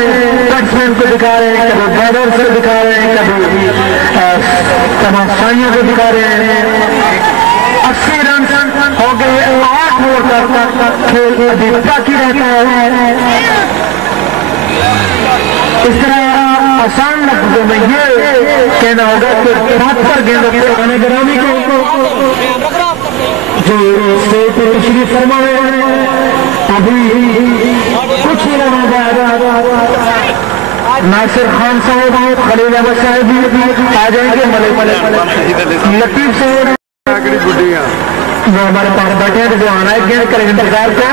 बैट्समैन को दिखा रहे हैं, कभी बॉलर से दिखा रहे हैं, कभी तमाशाइयों को दिखा रहे हैं। 80 रन हो गए, 8 ओवर का खेल अभी बाकी रहता है। इस तरह आसान लफ्जों में ये कहना होगा कि 72 गेंदों के आने ग्रामी को जो स्टेज पर तशरीफ फरमा रहे हैं, अभी कुछ ही रन हो जाएगा। नासिर खान साहब खलील अहमद साहब भी आ जाएंगे, लतीफ साहब वो हमारे पास बैठे हैं, जो आना है गेंद करेंगे इंतजार को।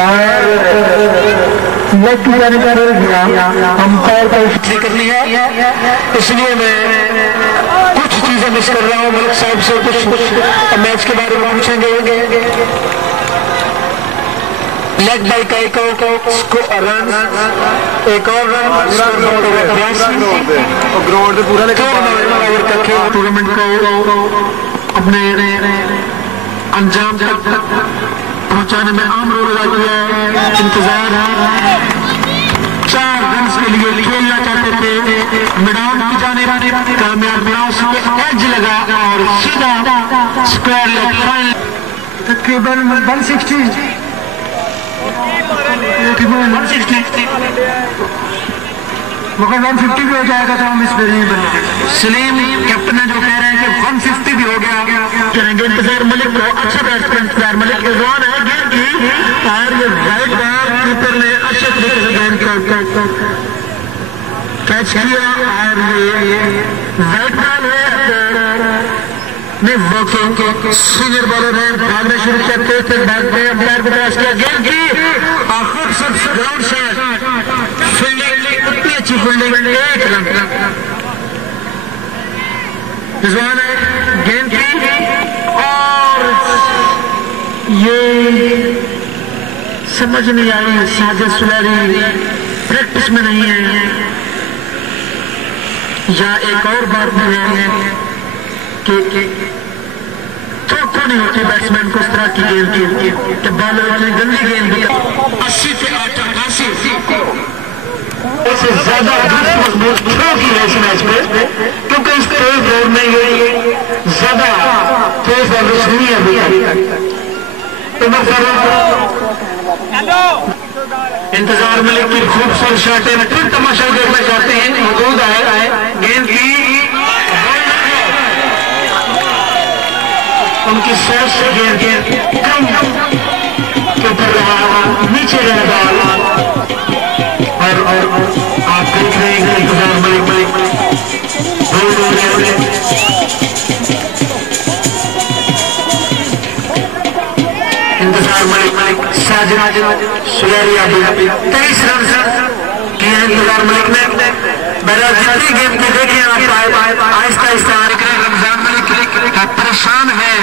और लेग की जानकारी हम पैर पर इसलिए करनी है, इसलिए मैं कुछ चीजें मिस कर रहा हूँ। मलिक साहब से कुछ मैच के बारे में पूछेंगे। लेग बाई का एक और रन, एक और रन ग्राउंड पूरा टूर्नामेंट को अपने अंजाम तक पहुंचाने में आम रोल अदा किया है। इंतजार है 4 रन के लिए खेलना चाहते थे, मैदान की जाने कामयाब ना उसके एज लगा और सीधा स्क्वायर लेग फाइनल तकरीबन 160 मगर 150 भी हो जाएगा तो हम इस पर नहीं बनेंगे। सलीम कैप्टन जो कह रहे हैं कि 150 भी हो गया करेंगे इंतजार। मलिक को अच्छा बैट्समैन इंतजार, मलिक रिजवान है गेंद की और ये राइट बॉल कीपर ने कैच किया और ये वाइट बॉल है सीनियर बॉलर है, भागना शुरू किया, तेज बैट पे अंपायर को क्रॉस किया, गेंद की खूबसूरत ग्राउंड शॉट, फील्डिंग उतनी अच्छी फील्डिंग, 1 रन रिजवान है, गेंद की और ये समझ नहीं आई, साजिद सुलैरी प्रैक्टिस में नहीं है या एक और बात भी है कि नहीं होती बैट्समैन को इस तरह की गेंद कि बॉलर वाले गंदी गेंद 80 से 88 से ज्यादा मजबूत थ्रो की है इस मैच में, क्योंकि इस तेज दौर में ये ज्यादा तेज बॉलर्स नहीं है अभी तक। इंतजार में लेकिन खूबसूरत शॉट है, फिर तमाशा देखना चाहते हैं, मौजूद आए गेंद की उनकी सोच से गेंद कम के ऊपर रहा, नीचे रहा बॉल और आप देख रहे हैं इंतजार मलिक साजिद सुलैरी 23 रन किए इंतजार मलिक ने। बहरहाल जितनी गेम को देखें आप आहिस्ता आहिस्ता रमजान मलिक परेशान है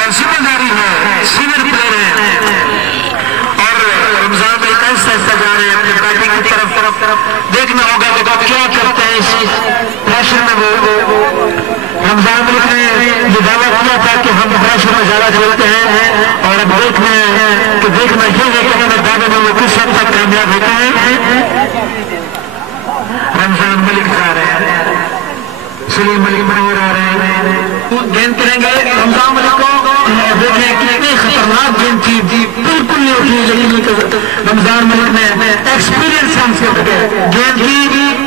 और जिम्मेदारी है, सीनियर प्लेयर है और रमजान मलिक आहिस्ता आहिस्ता जा रहे हैं अपने बैटिंग की तरफ। देखना होगा कि क्या करते हैं इस प्रेशर में। वो रमजान मलिक ने ये दावा किया था कि हम प्रेशर में ज्यादा खेलते हैं और अब देखना ये है कि उन्होंने दावे में वो किस हद तक कामयाब होते हैं। रमजान मलिक जा रहे हैं, सलीम मलिक मनोहर आ रहे हैं, गेंद करेंगे रमजान मलिक को, देखें कितनी खतरनाक गेंद थी, बिल्कुल नहीं उठी, लेकिन रमजान मलिक ने एक्सपीरियंस हमसे गेंद की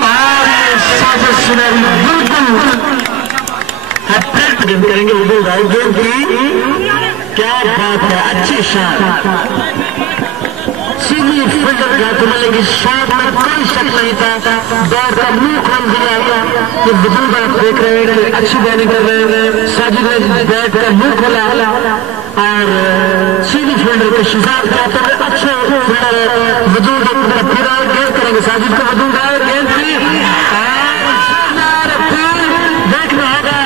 और साजिद सुलैरी बिल्कुल गेंद करेंगे गेंद की। क्या बात है, अच्छी शॉट सीधी फील्डर गया था, लेकिन शॉट में कोई शक नहीं था, दौड़ का मुंह खोल दिया। ये बुजुर्ग आप देख रहे हैं कि अच्छी बॉलिंग कर रहे हैं, साजिद ने बैट का मुंह खोला और सीधी फील्डर के शिकार करते हुए अच्छे फील्डर वजूद फिर गेंद करेंगे, साजिद को वजूद आए गेंद की देखना होगा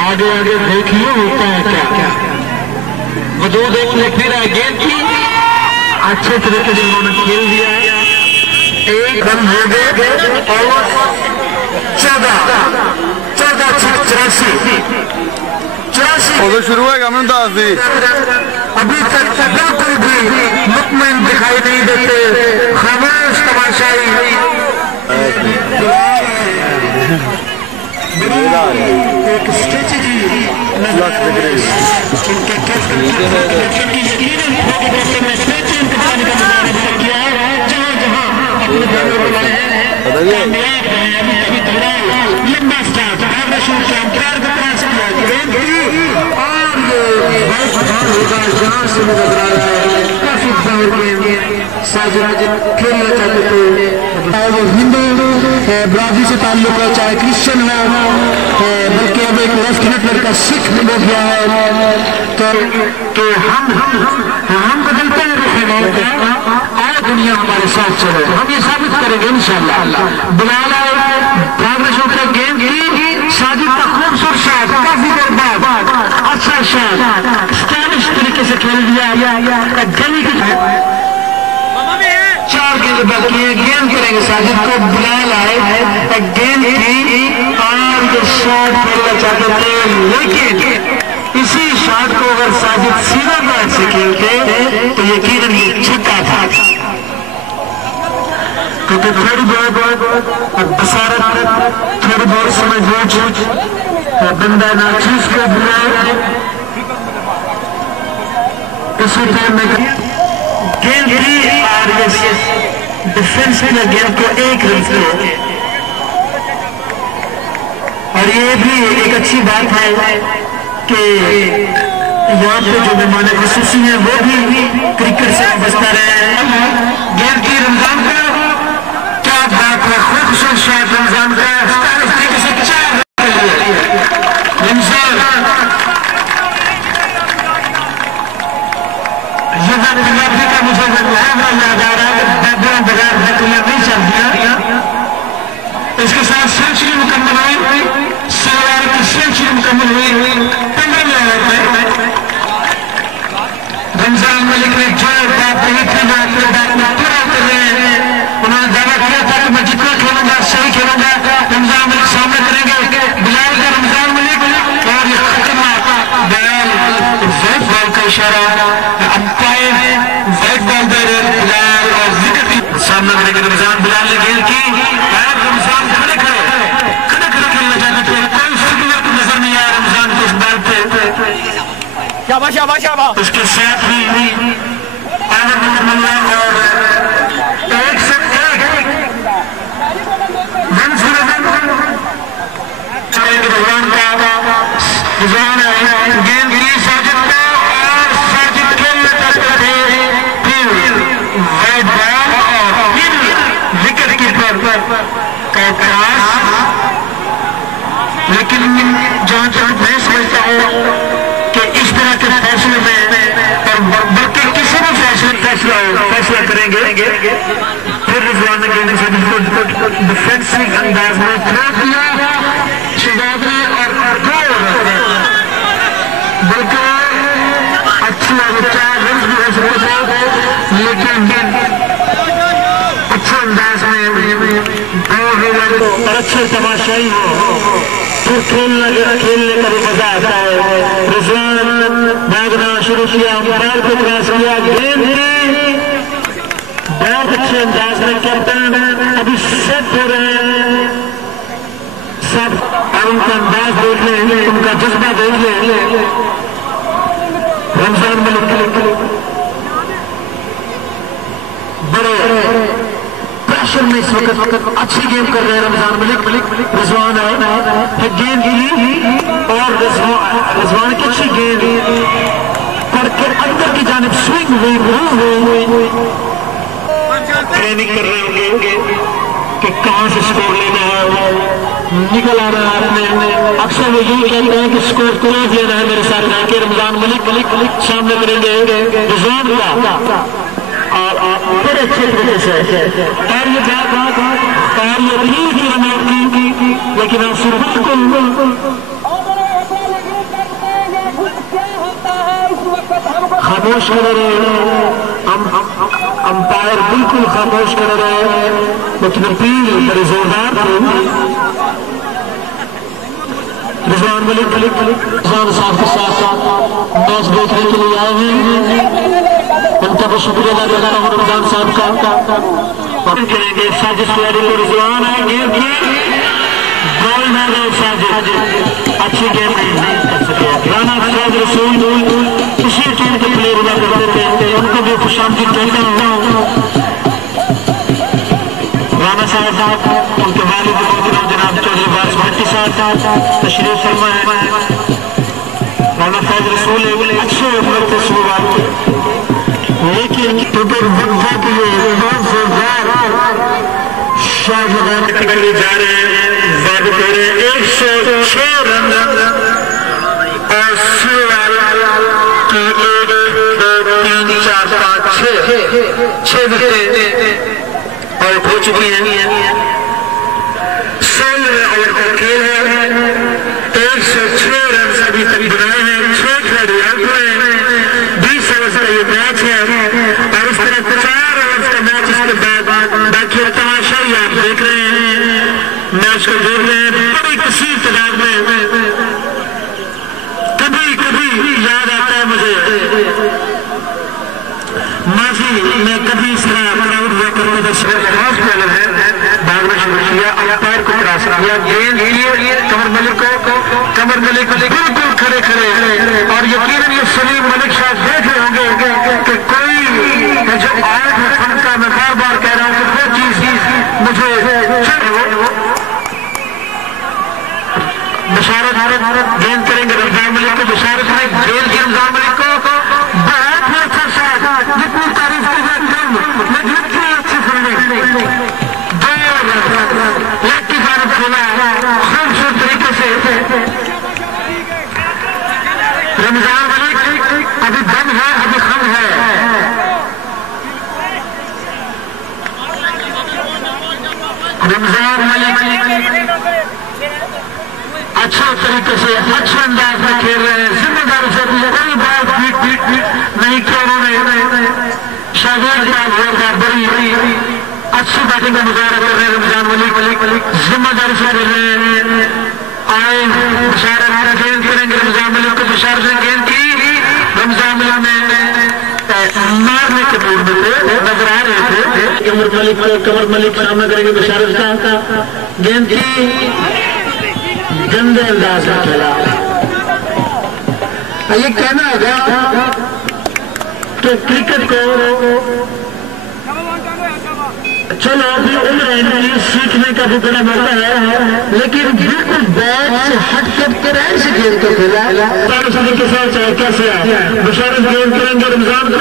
आगे आगे देखिए होता है क्या। वजूद एक ने फिर गेंद की अच्छे तरीके से उन्होंने खेल दिया, 1 रन हो गए और 14 उधर शुरू है गमनदास जी, अभी तक बिल्कुल भी मुतमईन दिखाई नहीं देते, खामोश तमाशाई। एक स्ट्रेटजी लंबा स्टार्ट जहां से नजर आ रहा है, काफी साजिद खेलना चाहते थे, वो हिंदू ब्राजील से ताल्लुक है, चाहे क्रिश्चियन है, बल्कि अब एक लेफ्टिनेंट का सिख हो गया है। तो हम बदलते हैं और दुनिया हमारे साथ चले, हम ये साबित करेंगे इंशाअल्लाह। बिलाल भागना शुरू किया, गेंद की साजिद का खूबसूरत शॉट, काफी देर बाद अच्छा शॉट, स्टाइलिश तरीके से खेल दिया। गली की 4 गेंद बाकी है, गेंद करेंगे साजिद को, बिलाल आए गेंद की और ये शॉट खेलना चाहते थे, लेकिन इसी शॉट को अगर साजिद सीधा बैट से खेलते तो यकीनन ये छक्का था, क्योंकि थोड़ी बहुत बसारत, थोड़ी बहुत समझ बूझ बंदा नाचीज को बुलाए, इसी टाइम में गेंद की और डिफेंस में गेंद को 1 रन से। और ये भी एक अच्छी बात है कि यहाँ पे जो मेहमान खुसूसी हैं वो भी क्रिकेट से बचता रहे हैं। पंजाबी का मुझे याद आ रहा है कि बैकग्राउंड बगैर नहीं चलती। इसके साथ सेंचुरी मुकम्मल हुई, सहवाल की सेंचुरी मुकम्मल हुई 15वें ओवर में। रमजान मलिक ने जो बात कही थी बात को पूरा कर रहे हैं। उन्होंने दावा किया था कि मैं जितना खेलूंगा सही खेलूंगा। रमजान मलिक सामने करेंगे बिलाल का, रमजान मलिक और ये खतरनाक बयान वाइट बॉल का इशारा, अंपायर वाइट बॉल दे रहे बिलाल और विकेट की सामना करेंगे रमजान। बिलाल ने गेंद की, रमजान खड़े खेलना चाहते थे, कोई सिग्नल नजर नहीं आया रमजान को इस बॉल पे। शाबाश शाबाश शाबाश। उसके साथ ही और एक से एक भगवान का गेंद की साजिद पे और साजिद खेलने चाहते थे, फिर वाइड बॉल और फिर विकेट कीपर का क्रॉस। लेकिन जहां जहां मैं समझता हूँ कि इस तरह के फैसले में और बल्कि किसी भी फैसला करेंगे, फिर रिजवान ने गेंद से बिल्कुल डिफेंसिव अंदाज में थ्रो किया शिदाब ने और बिल्कुल अच्छी चार रन भी हो सकते थे, लेकिन अच्छे अंदाज में और अच्छे तमाशाई हो फिर खेलने का भी मजा आता है। रिजवान भागना शुरू किया, अंपायर को क्रॉस किया, गेंद बहुत अच्छे अंदाज में कैप्टन अभी सेट हो रहे हैं सब, और उनका अंदाज देख लें, उनका जज्बा देख लें। रमजान मलिक बड़े प्रेशर में इस वक्त अच्छी गेम कर रहे हैं रमजान मलिक। रिजवान है गेंद ली और रिजवान की अच्छी गेंद करके अंदर की जानिब स्विंग हुई। ट्रेनिंग कर रहे होंगे कि कहां से स्कोर लेना है, निकल आ रहा है आपने। अक्सर वो यूं कहते हैं कि स्कोर क्लोज लेना है मेरे साथ रह के। रमजान मलिक सामने करेंगे रिजवान का और बड़े अच्छे तरीके से और ये बात और ये अपील की रमजान की, लेकिन आंसू बिल्कुल खामोश कर रहे हैं, अंपायर बिल्कुल खामोश कर रहे हैं, लेकिन अपील बड़ी जोरदार थी। रिजवान मलिक रिजवान साहब के साथ मैच देखने के लिए आए हैं, उनका भी शुक्रिया अदा करता हूँ रमजान साहब का। करेंगे साजिद तैयारी को, रिजवान है गेम की गोल ना गए साजिद, अच्छी गेम नहीं कर सके। राना फैज रसूल इसी टीम के प्लेयर हुआ करते थे, उनको भी खुशामदी कहता हूँ। राना साहब उनके वालिद मोहतरम जनाब चौधरी वारिस भट्टी साहब तशरीफ फरमा है। राना फैज रसूल अच्छे उम्र के सुबह, लेकिन बहुत जोरदार शॉट लगाने जा रहे हैं, वादे कर रहे हैं 106 रन और की 1 2 3 4 5 6 विकेट आउट हो चुकी है। 16वें ओवर का खेल है, 106 रन अभी तक बनाए हैं, 6 खिलाड़ी आउट हुए हैं, 20 ओवर का ये मैच है और इस तरह 4 ओवर का मैच इसके बाद बाकी तमाशाई आप देख रहे हैं, मैच को देख रहे हैं बड़ी कसीर तादाद में। कभी कभी याद आता है मुझे माफी मैं कभी इस तरह क्राउड हुआ करता था, खास बॉलर है भागना शुरू किया, अंपायर को क्रॉस किया, गेंद लिए कमर मलिक बिल्कुल खड़े और यकीनन ये सलीम मलिक शायद देख रहे होंगे कि कोई जो आउट है फंका, मैं बार बार कह रहा हूँ कि वो चीज मुझे बिशारत गेंद करेंगे रमजान मलिक को, बिशारत है गेंद की रमजान मलिक को, बहुत ही अच्छा शॉट, जितनी तारीफ की जाए कम, लेकिन इतनी अच्छी फील्डिंग, लेग की जानब खेला खूबसूरत तरीके से। रमजान मलिक अभी दम है, अभी खम तरीके से अच्छे अंदाज में खेल रहे हैं, जिम्मेदारी से कोई बात बीट नहीं किया उन्होंने। शागिर्द बड़ी अच्छी बैटिंग का मुजाहरा कर रहे हैं रमजान मलिक, जिम्मेदारी से खेल रहे हैं। आए बशारत गेंद करेंगे रमजान मलिक को, बशारत ने गेंद की, रमजान मलिक ने मारने के मूड में नजर आ रहे थे। कमर मलिक सामना करेंगे बशारत का, गेंद की गंदे अंदाज में खेला। ये कहना होगा कि क्रिकेट को चलो अभी उम्र है, सीखने का भी बड़ा मौका है, लेकिन बिल्कुल बैट से हट कर ऐसे गेंद को खेला के साथ चाहे कैसे बशारत गेंद करेंगे रमजान को,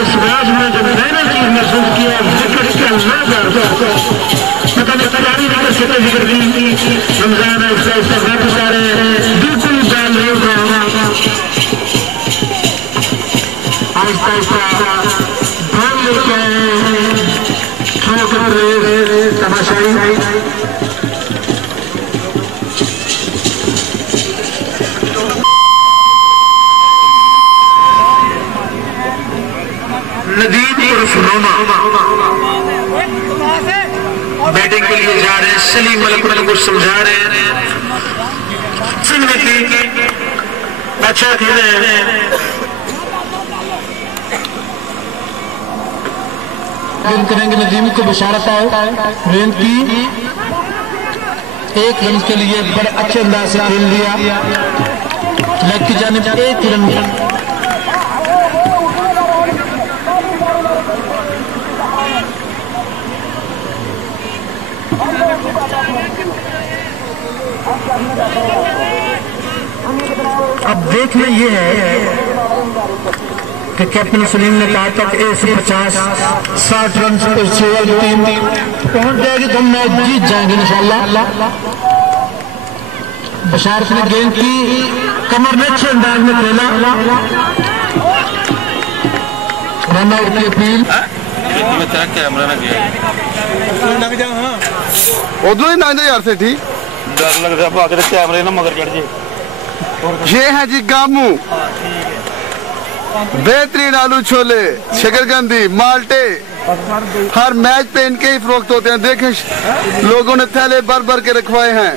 इस मैच में जब मैंने चीज महसूस किया विकेट के अल्लाह पता नहीं तैयारी नहीं कर सकते जिक्र की रमजान ऐसा ऐसा वापस आ रहे हैं, बिल्कुल बैल नहीं उठ रहा होगा। आहिस्ता आहिस्ता बॉल लेके आए हैं, थ्रो कर रहे हैं तमाशाई। नदीम उर्फ नोमा बैटिंग के लिए जा रहे हैं, सलीम मलिक को समझा रहे हैं, अच्छा खेले हैं। गेंद करेंगे नदीम को, बशारत है गेंद की, एक रन के लिए बड़े अच्छे अंदाज से खेल लिया, लेग की जानिब एक रन। अब देखना ये है कि कैप्टन सलीम ने कहा था कि 150-60 रन से टीम पहुंच जाएगी तो मैच जीत जाएंगे इंशाल्लाह। बशारत ने गेंद की, कमर में अच्छे अंदाज में खेला, रन आउट की अपील। उधर ही ना यार से ठीक डर लग रहा है कैमरे ना मगर चढ़ जाए। ये है जी गामू, बेहतरीन आलू छोले, शकरकंदी, माल्टे, हर मैच पे इनके ही फरोख्त होते हैं। देखें लोगों ने थैले भर भर के रखवाए हैं।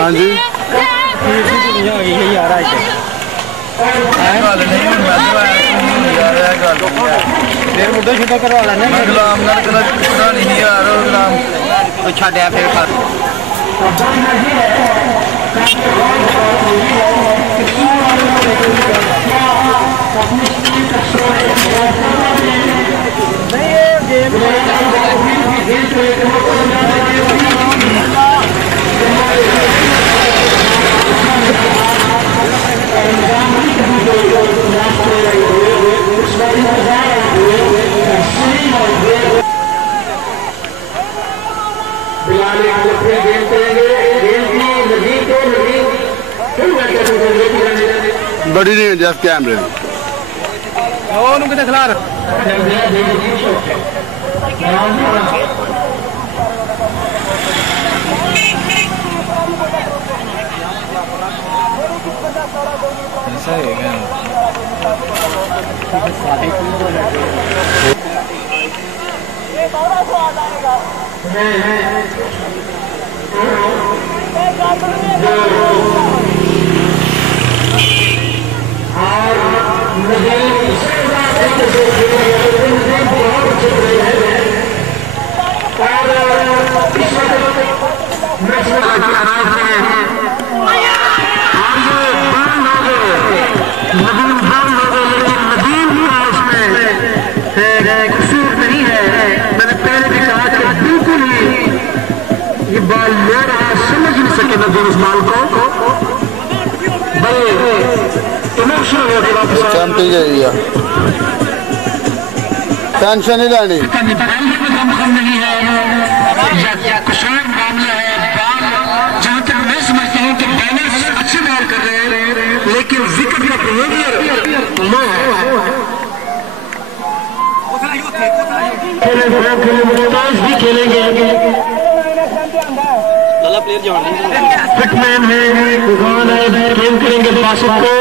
हाँ जी मुद्दा शुदा करवा लेना छाया फिर बड़ी नहीं जस्ट कैमरे खिलार चैंपियन टेंशन नहीं लेनी, नहीं है या कुछ और मामला है। जहाँ तक मैं समझता हूँ कि बैनर्स अच्छे बॉल कर रहे हैं, लेकिन विकेट का बिहेवियर लो है। भी खेलेंगे, फिटमैन है, गेम करेंगे बासुत को।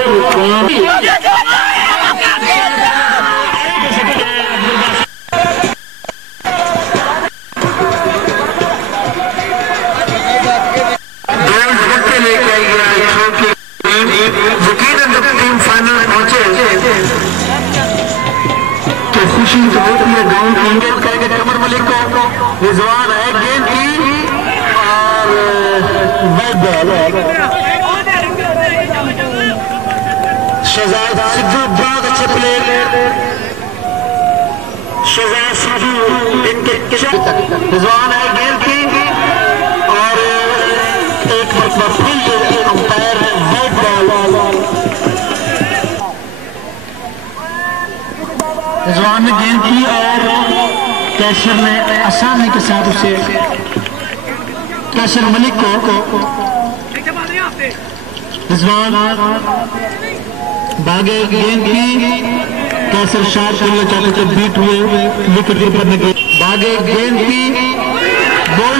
खुशी तो होती है, गाँव इंगेज करेंगे कमर मलिक को। रिजवान है गेंद की और वाइड बॉल। शहजाद सिद्धू बहुत अच्छे प्लेयर, शहजाद सिद्धू इनके रिजवान है गेंद की और एक मरतबा फिर अंपायर है वाइड बॉल। रिजवान ने गेंद की और कैसर ने आसानी के साथ उसे कैसर मलिक को रिजवान भागे गेंद की कैसर शॉट करना चाहते थे, बीट हुए विकेट कीपर ने भागे गेंद की बॉल